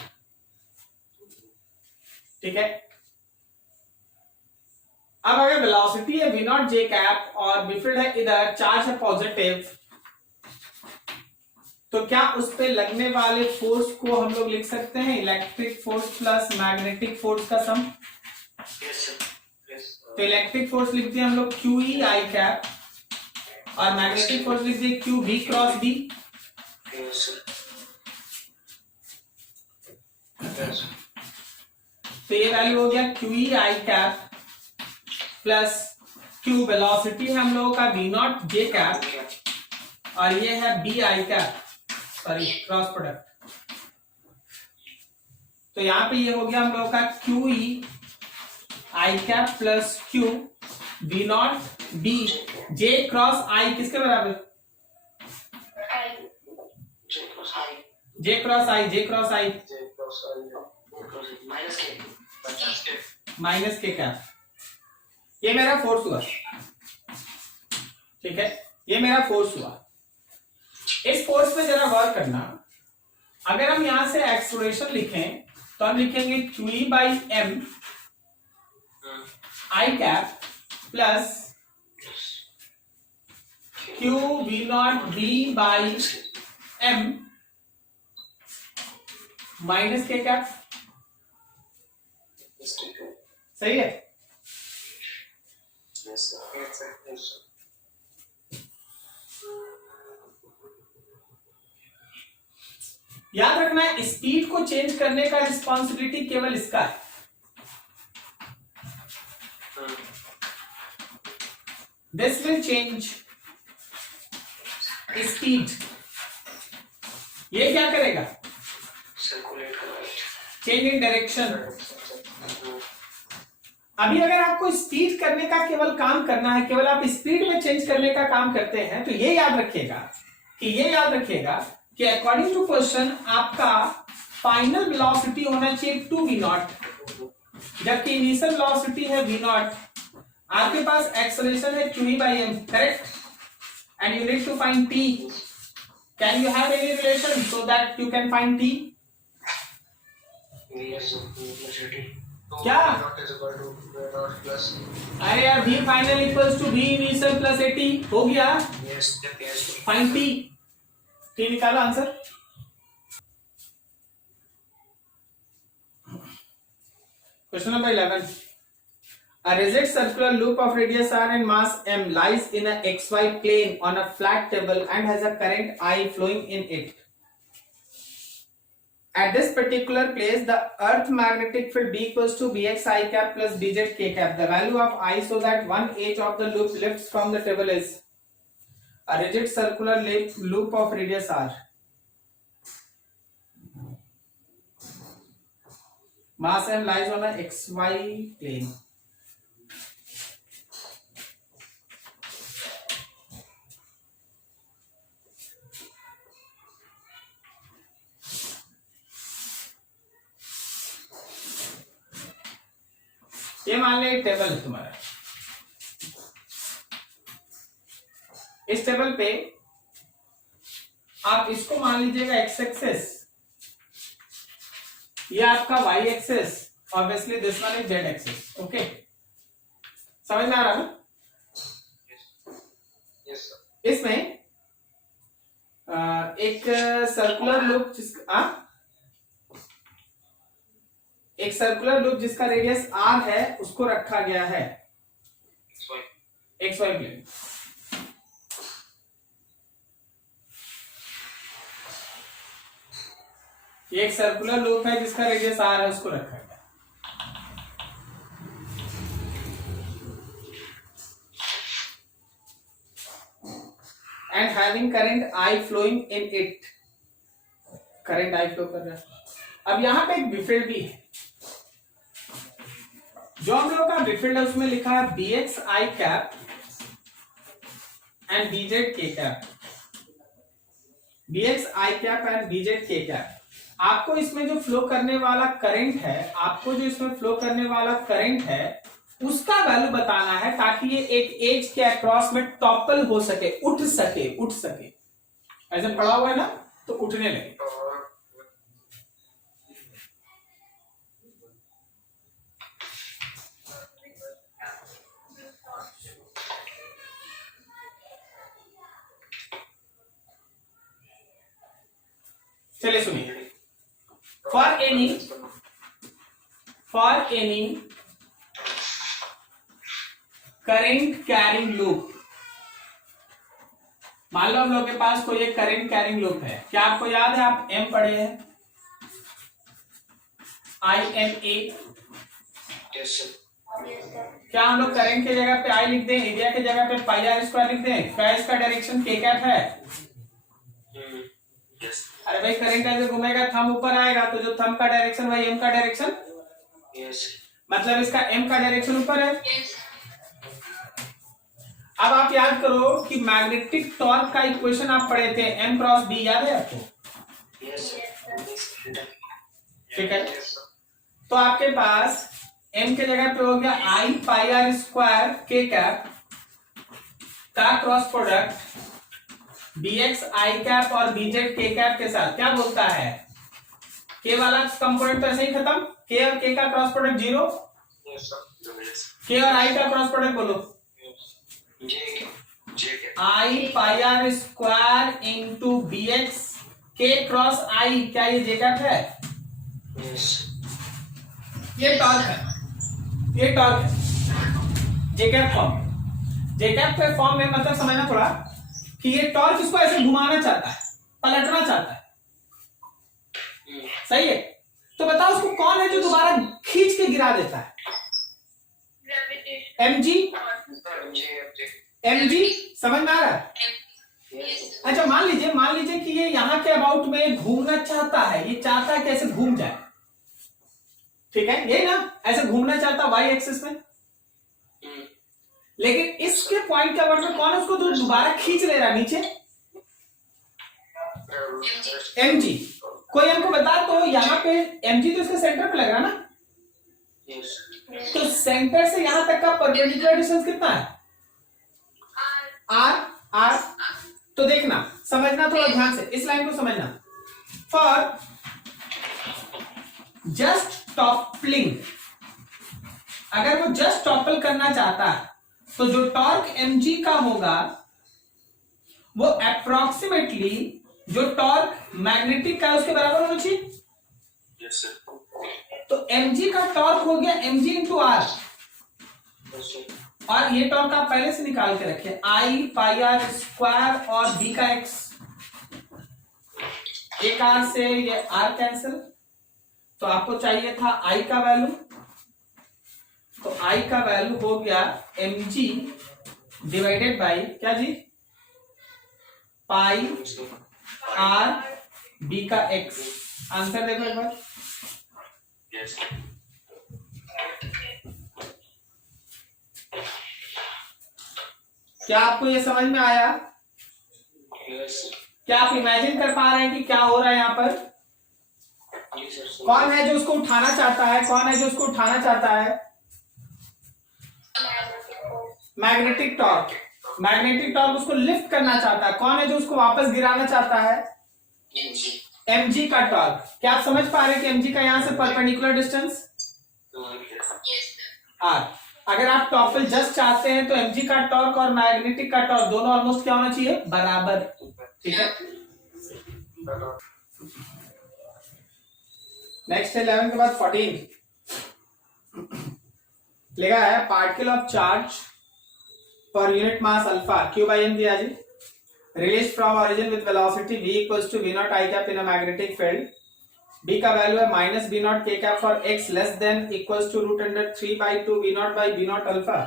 ठीक है। अब अगर वेलोसिटी है वी नॉट जे कैप और बी फील्ड है इधर, चार्ज है पॉजिटिव, तो क्या उस पे लगने वाले फोर्स को हम लोग लिख सकते हैं electric force plus magnetic force का सम? तो इलेक्ट्रिक फोर्स लिख दिया हम लोग क्यू ई आई कैप, और मैग्नेटिक फोर्स लिख दिए क्यू बी क्रॉस बी। तो ये वैल्यू हो गया क्यू ई आई कैप प्लस क्यू वेलोसिटी है हम लोगों का वी नॉट जे कैप, और ये है बी आई कैप, सॉरी क्रॉस प्रोडक्ट। तो यहां पे ये हो गया हम लोगों का q E I cap plus q B naught B j cross i किसके बराबर? जे क्रॉस आई माइनस के कैप। ये मेरा फोर्स हुआ, ठीक है, ये मेरा फोर्स हुआ। इस फोर्स पे जरा गौर करना, अगर हम यहां से एक्सलेरेशन लिखें तो हम लिखेंगे Q E by M I cap plus Q V not B by M minus के कैप, सही है। Yes, sir. Yes, sir. Yes, sir. याद रखना है, स्पीड को चेंज करने का रिस्पॉन्सिबिलिटी केवल इसका है। This will change speed. ये क्या करेगा? Circulate change in direction. अभी अगर आपको स्पीड करने का केवल काम करना है, केवल आप स्पीड में चेंज करने का काम करते हैं, तो ये याद रखिएगा कि अकॉर्डिंग टू क्वेश्चन आपका फाइनल वेलोसिटी होना चाहिए 2v0, जबकि इनिशियल वेलोसिटी है v0। आपके पास एक्सेलरेशन है q/m, correct? And you need to find t। Can you have any relation so that you can find t? क्या? अरे यार, v final equals to v initial plus at हो गया। Find t। t निकालो answer. Question number 11। A rigid circular loop of radius r and mass m lies in a xy plane on a flat table and has a current I flowing in it. At this particular place, the earth magnetic field B equals to Bx I cap plus Bz k cap. The value of I so that one edge of the loop lifts from the table is a rigid circular loop of radius r. Mass m lies on a xy plane. ये मान ले table है तुम्हारा। इस table पे आप इसको मान लीजिएगा एक्स एक्सेस, ये आपका Y axis, obviously this one is Z axis. Okay, समझ में आ रहा ना? Yes, sir. इसमें एक सर्कुलर लूप जिसका रेडियस r है उसको रखा गया है एक्स वाई प्लेन। ये एक सर्कुलर लूप है जिसका रेडियस r है, उसको रखा गया। And having current I flowing in it, current I flow कर रहा है। अब यहां पे एक बिफिल्ड भी है, जो हम लोग का बिफिल्ड है उसमें लिखा है Bx I cap and Bz k cap. Bx I cap and Bz k cap. आपको इसमें जो फ्लो करने वाला करंट है, उसका वैल्यू बताना है, ताकि ये एक एज के अक्रॉस में टॉपल हो सके, उठ सके। ऐसे पड़ा हुआ है ना, तो उठने लगे। चलिए सुनिए। For any current carrying loop, मान लो हम लोग के पास कोई एक करंट कैरिंग लूप है। क्या आपको याद है, आप एम पढ़े हैं, IMA? क्या हम लोग करंट के जगह पे आई लिख दें, एरिया के जगह पे पाई आर स्क्वायर लिख दें? क्या इसका डायरेक्शन k कैप है? अरे भाई, करंट ऐसे घूमेगा, थंब ऊपर आएगा, तो जो थंब का डायरेक्शन वही एम का डायरेक्शन। मतलब इसका एम का डायरेक्शन ऊपर है। अब आप याद करो कि मैग्नेटिक टॉर्क का इक्वेशन आप पढ़े थे, M क्रॉस B, याद है आपको? ठीक है, तो आपके पास M के जगह पे हो गया I pi are square k cap का cross product Bx I cap और Bz k कैप के साथ। क्या बोलता है? k वाला कंपोनेंट तो ऐसे ही खत्म, k और k का क्रॉस प्रोडक्ट 0, k और I का क्रॉस प्रोडक्ट बोलो, I pi are square into Bx k cross I। क्या ये j कैप है? ये टॉर्क है, j कैप फॉर्म। जे कैप के फॉर्म में मतलब समझना थोड़ा कि ये टॉर्क इसको ऐसे घुमाना चाहता है, पलटना चाहता है, सही है। तो बताओ उसको कौन है जो दोबारा खींच के गिरा देता है? mg। mg समझ में आ रहा है? अच्छा मान लीजिए कि ये यहाँ के अबाउट में घूमना चाहता है, ये चाहता है कि ऐसे घूम जाए, ठीक है, ये ना ऐसे घूमना चाहता वाई एक्सिस में, लेकिन इसके पॉइंट के अबाउट में कौन है उसको दोबारा खींच ले रहा है नीचे? mg। कोई हमको बता तो यहाँ पे mg तो इसके सेंटर पे लग रहा है ना, तो सेंटर से यहां तक का परपेंडिकुलर डिस्टेंस कितना है? r। तो देखना, समझना थोड़ा ध्यान से, इस लाइन को समझना। फॉर जस्ट टॉपलिंग, अगर वो जस्ट टॉपल करना चाहता है तो जो टॉर्क mg का होगा वो अप्रोक्सीमेटली जो टॉर्क मैग्नेटिक का उसके बराबर होना चाहिए। Yes sir. तो mg का टॉर्क हो गया mg इंटू r, और ये टॉर्क आप पहले से निकाल के रखे, I पाई आर स्क्वायर और b का x, एक r से ये r कैंसिल, तो आपको चाहिए था I का वैल्यू, तो I का वैल्यू हो गया mg डिवाइडेड बाई क्या जी, पाई r b का x। आंसर देखो एक बार। यस क्या आपको ये समझ में आया? यस क्या आप इमेजिन कर पा रहे हैं कि क्या हो रहा है यहाँ पर? कौन है जो उसको उठाना चाहता है, कौन है जो उसको उठाना चाहता है? Magnetic torque. मैग्नेटिक टॉर्क उसको लिफ्ट करना चाहता है। कौन है जो उसको वापस गिराना चाहता है? mg का टॉर्क। क्या आप समझ पा रहे हैं कि mg का यहां से परपेंडिकुलर डिस्टेंस r। अगर आप टॉपल जस्ट चाहते हैं तो mg का टॉर्क और मैग्नेटिक का टॉर्क दोनों ऑलमोस्ट क्या होना चाहिए? बराबर, ठीक है। नेक्स्ट है 11 के बाद 14 लिखा है particle of charge per unit mass alpha q by m दिया जी, released from origin with velocity v equals to v naught I cap in a magnetic field। b का वैल्यू है minus b naught k cap for x less than equals to root under 3 by 2 v naught by b naught alpha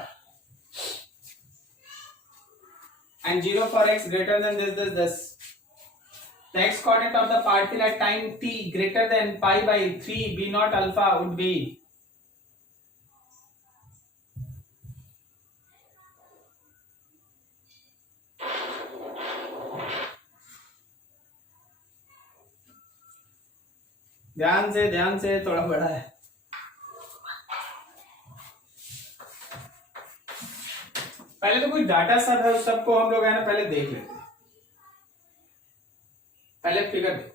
and 0 for x greater than this। The x coordinate of the particle at time t greater than pi by 3 b naught alpha would be ध्यान से थोड़ा बड़ा है। पहले तो कोई data सब है, उस सबको हम लोग है ना पहले देख लेते हैं। पहले फिगर देखो,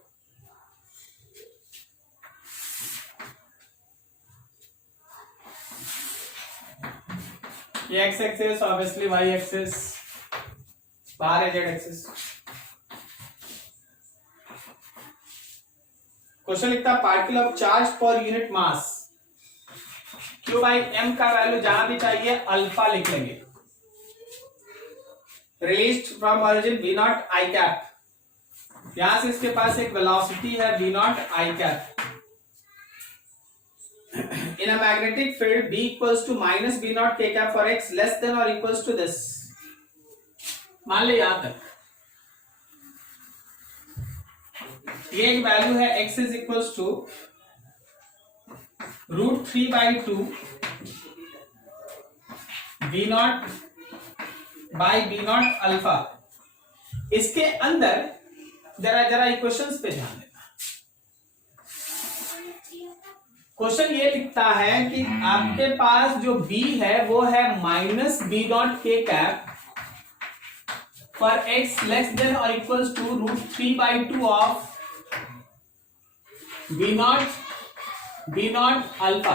ये X axis, obviously Y axis, बाहर है जेड एक्सिस। क्वेश्चन लिखता है particle of charge per unit mass q by m का वैल्यू जहां भी चाहिए अल्फा लिख लेंगे। Released from origin v not i cap, यहां से इसके पास एक वेलोसिटी है v not i cap. In a magnetic field b equals to minus b not k cap for x less than और इक्वल्स टू दिस। मान ले यहां तक ये एक वैल्यू है x is equals to root 3 by 2 v not by b not alpha. इसके अंदर जरा इक्वेशंस पे ध्यान देना। क्वेश्चन ये लिखता है कि आपके पास जो b है वो है minus b not k cap for x less than और equals to root 3 by 2 of B not alpha.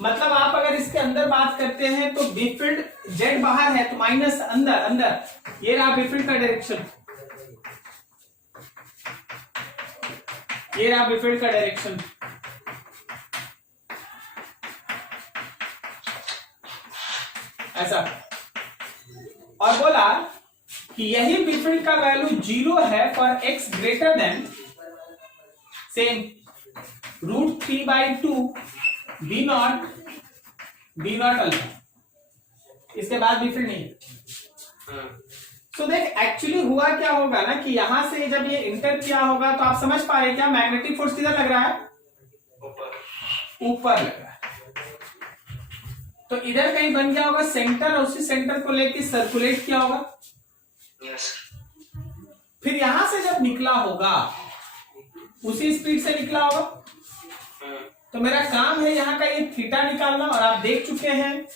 मतलब आप अगर इसके अंदर बात करते हैं तो बी फील्ड जेड बाहर है तो माइनस अंदर, ये रहा बी फील्ड का डायरेक्शन, ये रहा बी फील्ड का डायरेक्शन। ऐसा और बोला कि यही बिफिल्ड का वैल्यू 0 है for x greater than same √3/2 B not alpha. इसके बाद बिफिल्ड नहीं। तो देख एक्चुअली हुआ क्या होगा ना कि यहां से जब ये इंटर किया होगा तो आप समझ पा रहे हैं क्या, मैग्नेटिक फोर्स किधर लग रहा है, ऊपर लग रहा है। तो इधर कहीं बन गया होगा सेंटर, और उसी सेंटर को लेके सर्कुलेट किया होगा। फिर यहां से जब निकला होगा उसी स्पीड से निकला होगा। तो मेरा काम है यहाँ का ये थीटा निकालना, और आप देख चुके हैं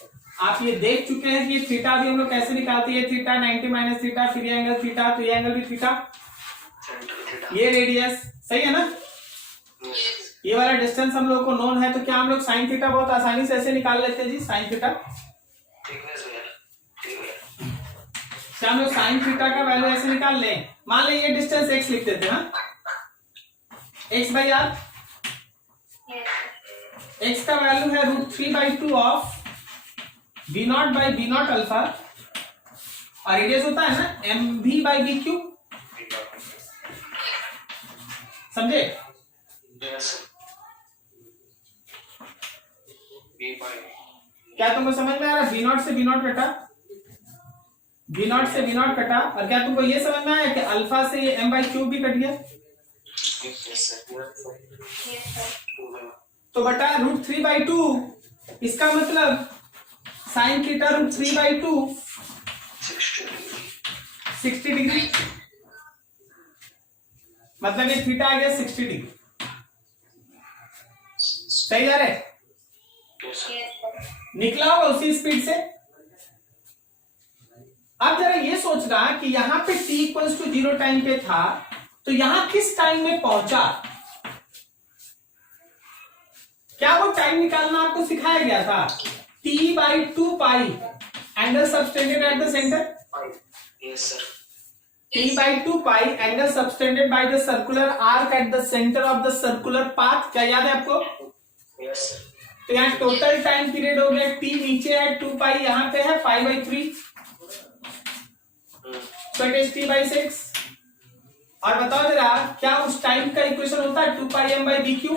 कि ये थीटा भी हम लोग कैसे निकालते हैं, थीटा 90 माइनस थीटा, फिर ये एंगल थीटा, तो ये एंगल भी थीटा, ये रेडियस, सही है ना। ये वाला डिस्टेंस हम लोग को नोन है, तो क्या हम लोग साइन थीटा बहुत आसानी से ऐसे निकाल लेते हैं जी, साइन थीटा। क्या हम लोग साइन थीटा का वैल्यू ऐसे निकाल लें। मान लें ये डिस्टेंस x लिख देते हैं, x/r, x का वैल्यू है √3/2 ऑफ v0/b0 अल्फा, और रेडियस होता है ना mv/bq, समझे। क्या तुमको समझ में आ रहा है, v0 से v0 कटा, v0 से v0 कटा, और क्या तुमको ये समझ में आया कि अल्फा से ये m/q भी कट गया। तो बटा √3/2, इसका मतलब साइन थीटा √3/2 60 डिग्री, मतलब ये थीटा आ गया 60 डिग्री। सही जा रहे, निकला होगा उसी स्पीड से। अब जरा ये सोच रहा कि यहां पे t = 0 टाइम पे था, तो यहां किस टाइम में पहुंचा। क्या वो टाइम निकालना आपको सिखाया गया था, t/2π angle subtended at the centre. t/2π angle subtended by the circular arc at the centre of the circular path, क्या याद है आपको। तो यहाँ टोटल टाइम पीरियड हो गया, t नीचे है 2π, यहाँ पे है 5/3, so it is t/6। और बताओ जरा क्या उस टाइम का इक्वेशन होता है 2πm/bq,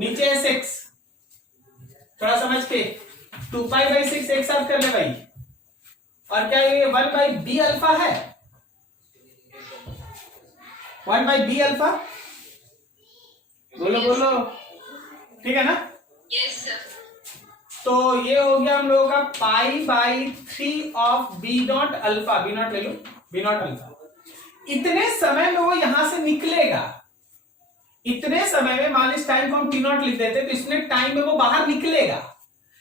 नीचे है 6, थोड़ा समझ के 2π/6 एक साथ कर ले भाई। और क्या ये 1/b अल्फा है, 1/b अल्फा, बोलो, ठीक है ना। Yes sir. तो ये हो गया हम लोगों का π/3 ऑफ b0 अल्फा, b0 ले लो, b0 अल्फा। इतने समय में वो यहां से निकलेगा, इतने समय में, मान इस टाइम को हम t0 लिख देते, तो इतने टाइम में वो बाहर निकलेगा।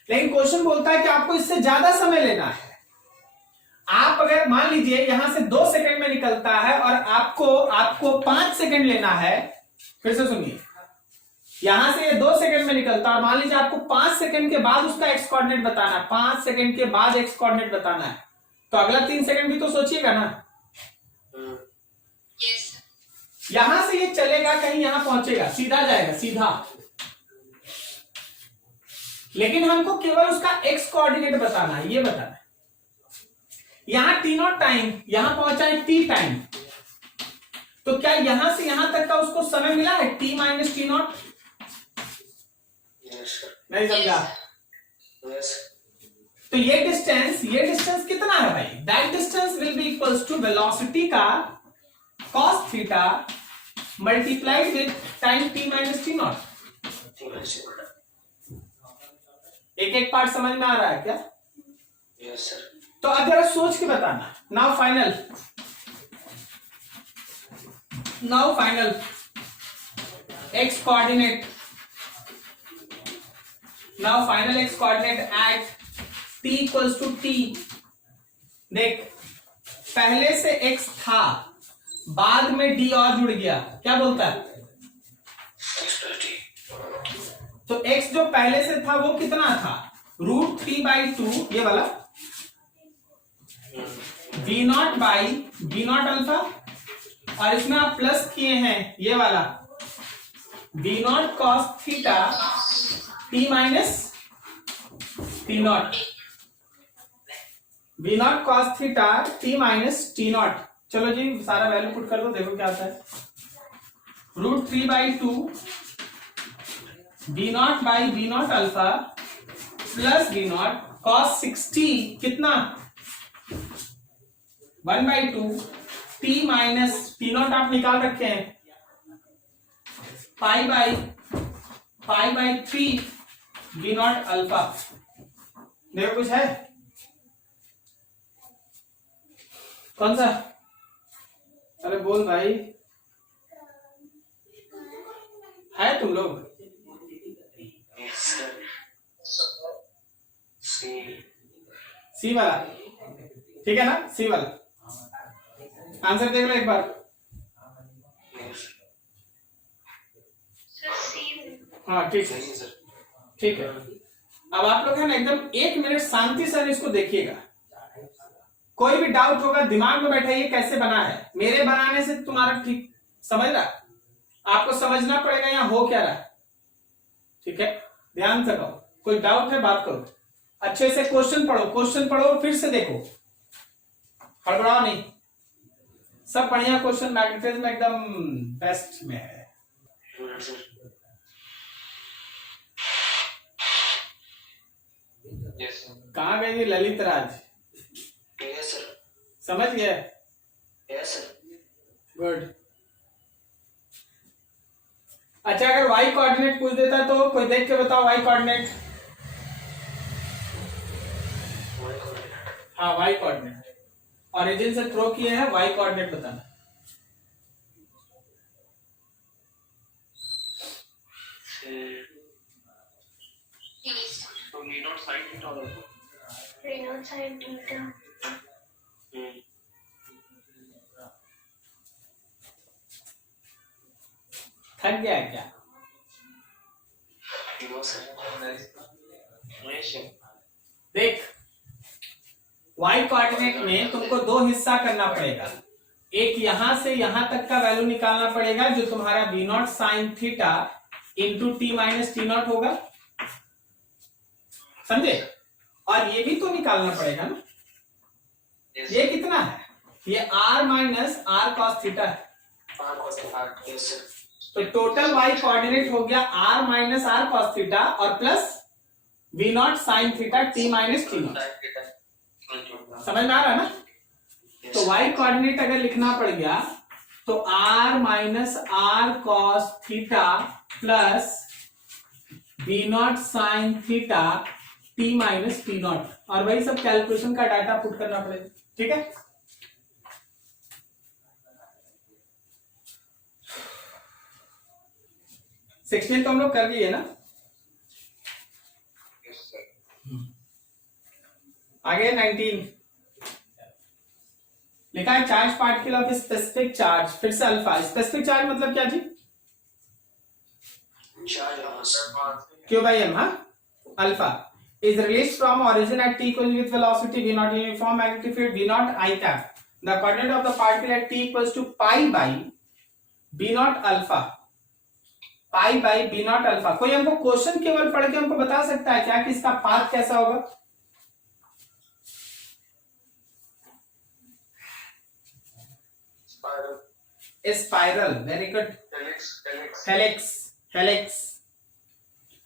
लेकिन क्वेश्चन बोलता है कि आपको इससे ज्यादा समय लेना है। आप अगर मान लीजिए यहां से 2 सेकंड में निकलता है और आपको 5 सेकंड लेना है, फिर से सुनिए, यहां से ये 2 सेकंड में निकलता है और मान लीजिए आपको 5 सेकंड के बाद उसका एक्स कोऑर्डिनेट बताना है, 5 सेकंड के बाद एक्स कोऑर्डिनेट बताना है, तो अगला 3 सेकंड भी तो सोचिएगा ना। यहां से ये चलेगा कहीं, यहां पहुंचेगा, सीधा जाएगा, सीधा। लेकिन हमको केवल उसका एक्स कोऑर्डिनेट बताना है, ये बताना है। यहां t0 टाइम, यहां पहुंचा है t टाइम, तो क्या यहां से यहां तक का उसको समय मिला है t - t0। नहीं समझा। तो ये डिस्टेंस कितना है भाई, that distance will be equals to velocity का cos theta multiplied with time t - t0। एक पार्ट समझ में आ रहा है क्या। Yes sir. तो अब जरा सोच के बताना। Now final x coordinate, now final x coordinate at t = t। देख, पहले से x था, बाद में d और जुड़ गया, क्या बोलता है। तो x जो पहले से था वो कितना था, √3/2, ये वाला v0/b0 अल्फा, और इसमें आप प्लस किए हैं ये वाला v0 cos theta t - t0। B not cos theta T minus T not. चलो जी सारा वैल्यू पुट कर दो, देखो क्या आता है। √3/2 B not by B not alpha plus B not cos 60 कितना 1/2 टी माइनस टी नॉट आप निकाल रखे हैं पाई/3 बी नॉट अल्फा। देखो कुछ है कौन सा? अरे बोल भाई, है तुम लोग? सी वाला ठीक है ना, सी वाला आंसर देख लो एक बार। हाँ ठीक है ठीक है। अब आप लोग है ना एकदम 1 मिनट शांति से इसको देखिएगा, कोई भी डाउट होगा दिमाग में बैठाइए कैसे बना है। मेरे बनाने से तुम्हारा ठीक समझ रहा, आपको समझना पड़ेगा यहाँ हो क्या रहा है, ठीक है? ध्यान से करो, कोई डाउट है बात करो, अच्छे से क्वेश्चन पढ़ो फिर से देखो, हड़बड़ाओ नहीं। सब बढ़िया क्वेश्चन मैग्नेटिज्म में एकदम बेस्ट में है। कहाँ गए जी ललित राज? समझ गए? गुड। अच्छा अगर वाई कोऑर्डिनेट पूछ देता तो कोई देख के बताओ वाई कोऑर्डिनेट। हाँ वाई कोऑर्डिनेट, ओरिजिन से थ्रो किए हैं, वाई कोऑर्डिनेट बताना। थक गया क्या? देख वाई कोऑर्डिनेट में तुमको 2 हिस्सा करना पड़ेगा, एक यहां से यहां तक का वैल्यू निकालना पड़ेगा जो तुम्हारा B not sine theta into T minus T not होगा, समझे? और ये भी तो निकालना पड़ेगा ना, ये कितना है? ये r minus are cos theta है। तो टोटल वाई कोऑर्डिनेट हो गया r minus are cos theta और plus we not sine theta T minus T naught. समझ में आ रहा है ना? तो वाई कोऑर्डिनेट अगर लिखना पड़ गया तो r minus are cos theta plus we not sine theta T minus T not, और वही सब कैलकुलेशन का डाटा पुट करना पड़ेगा, ठीक है? सिक्सटीन तो हम लोग कर लिए ना। आगे 19 लिखा है charge particle of specific charge, फिर से अल्फा। स्पेसिफिक चार्ज मतलब क्या जी? Q/m, हाँ alpha is released from origin at t equals with velocity v naught uniform magnetic field v naught I cap. The coordinate of the particle at t equals to pi by b naught alpha. Pi by B not alpha. कोई हमको question केवल पढ़ के हमको बता सकता है क्या कि इसका पाथ कैसा होगा? Spiral, very good.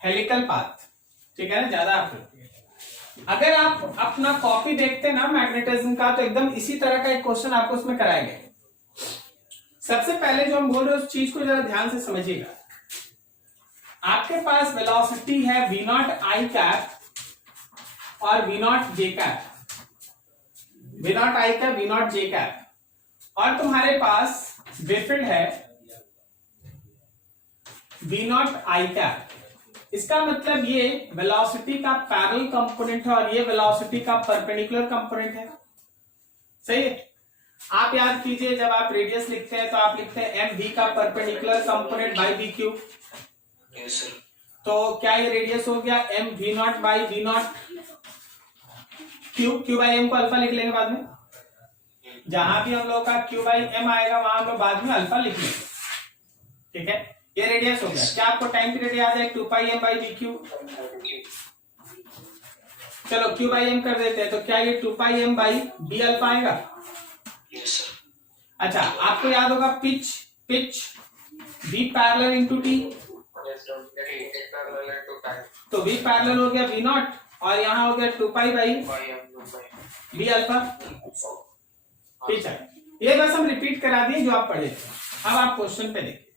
Helical path, ठीक है ना? ज्यादा अगर आप अपना कॉपी देखते ना मैग्नेटिज्म का तो एकदम इसी तरह का एक क्वेश्चन आपको उसमें कराएंगे। सबसे पहले जो हम बोल रहे हैं उस चीज को जरा ध्यान से समझिएगा। आपके पास वेलोसिटी है v नॉट आई कैप और v not J cap, v not I cap v not J cap, और तुम्हारे पास वेफिल्ड है v नॉट आई कैप। इसका मतलब ये वेलोसिटी का पैरेलल कंपोनेंट है और ये वेलोसिटी का परपेंडिकुलर कंपोनेंट है, सही है? आप याद कीजिए जब आप रेडियस लिखते हैं तो आप लिखते हैं mv का perpendicular component by V Q. तो क्या ये रेडियस हो गया m v not by v not q by m को अल्फा लिख लेंगे बाद में। जहां भी हम लोग का q बाई m आएगा वहां हम लोग बाद में अल्फा लिख लेंगे, ठीक है? ये रेडियस हो गया। क्या आपको टाइम पीरियड याद है? 2 pi m by V Q. चलो क्यू बाई एम कर देते हैं, तो क्या ये 2πm बाई बी अल्फा आएगा? Yes sir. अच्छा, आपको याद होगा pitch B parallel into T, एक पैरेलल है टू टाइम तो बी पैरेलल हो गया वी नॉट और यहाँ हो गया 2π बाई बी अल्फा पिच है। ये बस हम रिपीट करा दिए जो आप पढ़े थे। अब आप क्वेश्चन पे देखिए,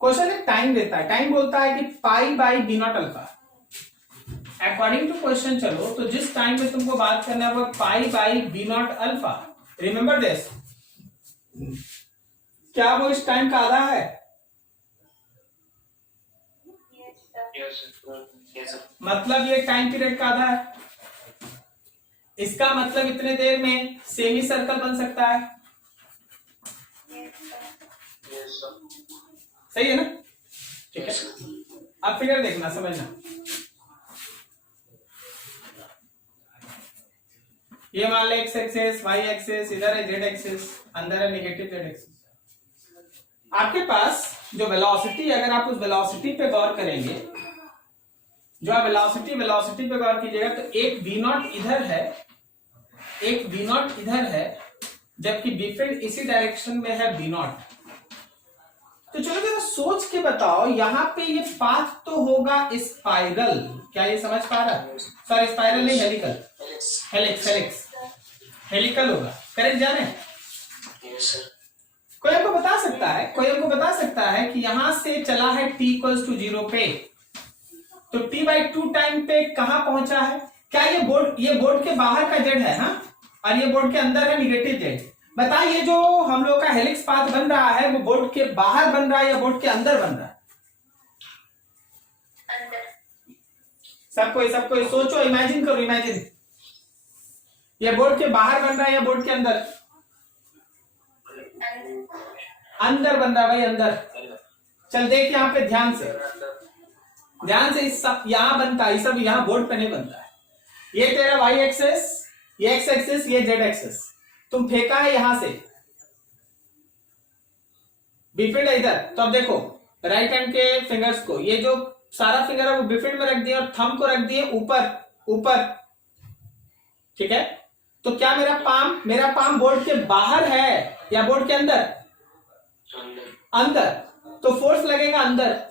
क्वेश्चन एक टाइम देता है, टाइम बोलता है कि pi by B not alpha. According to question चलो तो जिस टाइम में तुमको बात करना है वो pi by B not alpha, remember this, क्या वो इस टाइम का आधा है? मतलब ये टाइम पीरियड का आधा है। इसका मतलब इतने देर में सेमी सर्कल बन सकता है, सही है ना? ठीक है, अब फिगर देखना, समझना। ये मान ले एक्स एक्सेस, वाई एक्सेस, इधर है जेड एक्सेस, अंदर है नेगेटिव जेड एक्सेस। आपके पास जो वेलोसिटी, अगर आप उस वेलोसिटी पे गौर करेंगे, जो आप वेलोसिटी पे गौर कीजिएगा तो एक वी नॉट इधर है, एक वी नॉट इधर है, जबकि बी फील्ड इसी डायरेक्शन में है बी नॉट। तो चलो जरा सोच के बताओ, यहाँ पे ये पाथ तो होगा स्पाइरल, क्या ये समझ पा रहा है? सॉरी स्पाइरल नहीं, हेलिकल, हेलिकल होगा, करेक्ट जाने? Yes sir. कोई हमको बता सकता है कि यहां से चला है t इक्वल्स टू 0 पे, तो t/2 टाइम पे कहां पहुंचा है? क्या ये बोर्ड के बाहर का जेड है, हाँ, और ये बोर्ड के अंदर है निगेटिव जेड। बताइए जो हम लोग का हेलिक्स पाथ बन रहा है वो बोर्ड के बाहर बन रहा है या बोर्ड के अंदर बन रहा है? सबको सोचो, इमेजिन करो, इमेजिन, ये बोर्ड के बाहर बन रहा है या बोर्ड के अंदर? अंदर बन रहा है भाई, अंदर। चल देख यहाँ पे ध्यान से इस सब यहां बनता है, ये सब यहां बोर्ड पे नहीं बनता है। ये तेरा वाई एक्सेस, ये एक्स एक्सेस, ये जेड एक्सेस, तुम फेंका है यहां से, बीफील्ड है इधर। तो अब देखो राइट हैंड के फिंगर्स को, ये जो सारा फिंगर है वो बीफील्ड में रख दिए और थंब को रख दिए ऊपर, ठीक है? तो क्या मेरा पाम बोर्ड के बाहर है या बोर्ड के अंदर? अंदर। तो फोर्स लगेगा अंदर,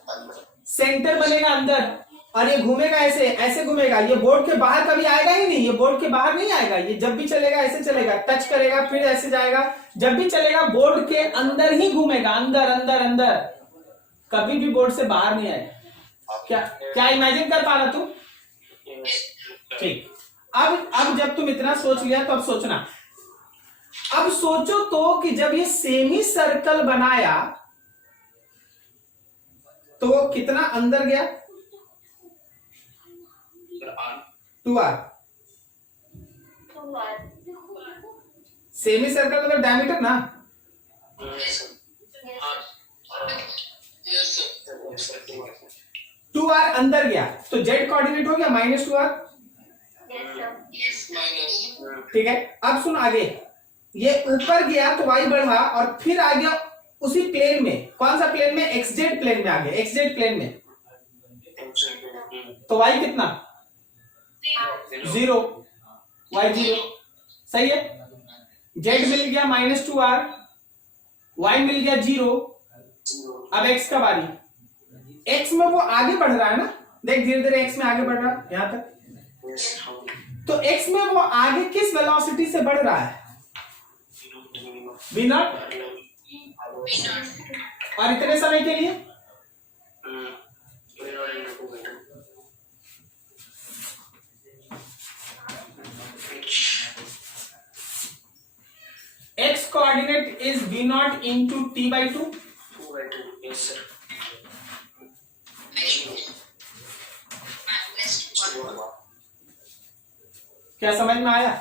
सेंटर बनेगा अंदर, और ये घूमेगा ऐसे घूमेगा, ये बोर्ड के बाहर कभी आएगा ही नहीं, ये बोर्ड के बाहर नहीं आएगा, ये जब भी चलेगा ऐसे चलेगा, टच करेगा फिर ऐसे जाएगा, जब भी चलेगा बोर्ड के अंदर ही घूमेगा, अंदर, कभी भी बोर्ड से बाहर नहीं आएगा। क्या इमेजिन कर पा रहा तू? ठीक। अब जब तुम इतना सोच लिया तो अब सोचना, अब सोचो तो कि जब ये सेमी सर्कल बनाया तो वो कितना अंदर गया? 2r। सेमी सर्कल मतलब डायमीटर ना? 2r अंदर गया तो जेड कोऑर्डिनेट हो गया -2r, ठीक है? अब सुन आगे, ये ऊपर गया तो y बढ़ा और फिर आ गया उसी प्लेन में, कौन सा प्लेन में? xz प्लेन में आ गया, xz प्लेन में, तो y कितना? 0, y 0, सही है? z मिल गया -2r, y मिल गया 0। अब x का बारी, x में वो आगे बढ़ रहा है ना, देख धीरे धीरे x में आगे बढ़ रहा है यहां तक, तो x में वो आगे किस वेलोसिटी से बढ़ रहा है? v नॉट, और इतने समय के लिए x coordinate is v naught into t/2। क्या समझ में आया?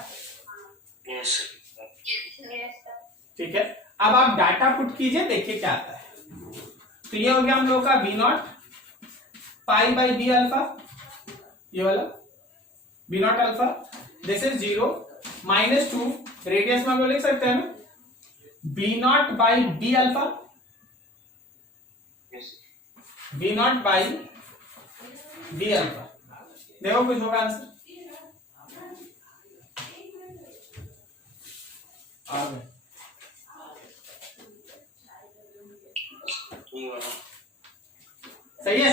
ठीक है, अब आप डाटा पुट कीजिए, देखिए क्या आता है। तो ये हो गया हम लोगों का v naught pi by B alpha, ये वाला v naught alpha, this is 0 -2, radius में हम लोग लिख सकते हैं ना, b naught by B alpha, b naught by B alpha. देखो कुछ होगा आंसर, आ गए। ये वाला सही है।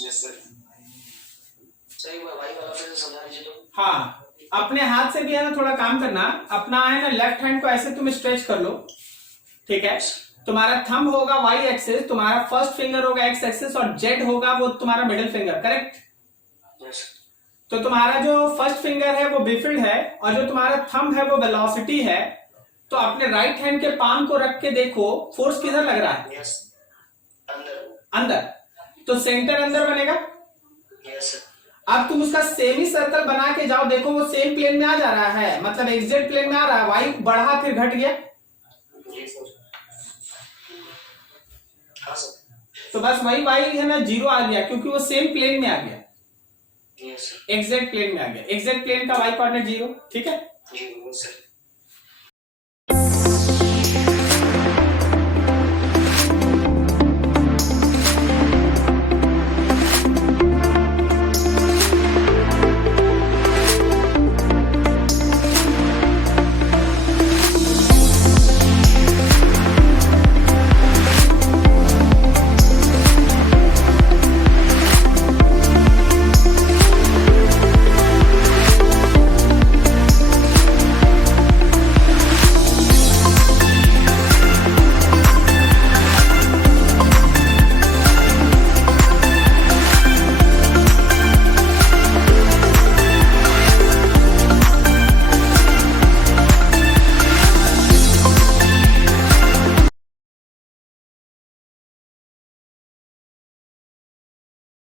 यस सर सही हुआ भाई वाला फिर से समझा दीजिए तो। हाँ, अपने हाथ से भी है ना थोड़ा काम करना। अपना है ना लेफ्ट हैंड को ऐसे तुम स्ट्रेच कर लो, ठीक है। तुम्हारा थंब होगा वाई एक्सिस, तुम्हारा फर्स्ट फिंगर होगा एक्स एक्सिस और जेड होगा वो तुम्हारा मिडिल फिंगर, करेक्ट। यस तो तुम्हारा जो फर्स्ट फिंगर है वो बिफिल्ड है और जो तुम्हारा थंब है वो वेलोसिटी है। तो अपने राइट हैंड के पाम को रख के देखो फोर्स किधर लग रहा है। यस अंदर अंदर। तो सेंटर अंदर बनेगा। यस अब तुम उसका सेमी सर्कल बना के जाओ, देखो वो सेम प्लेन में आ जा रहा है, मतलब एक्जेक्ट प्लेन में आ रहा है। वाई बढ़ा फिर घट गया। जी सर हाँ सर तो बस वही वाई है ना 0 आ गया क्योंकि वो सेम प्लेन में आ गया, यस सर एग्जैक्ट प्लेन में आ गया। एग्जैक्ट प्लेन का वाई कोऑर्डिनेट 0, ठीक है। जी सर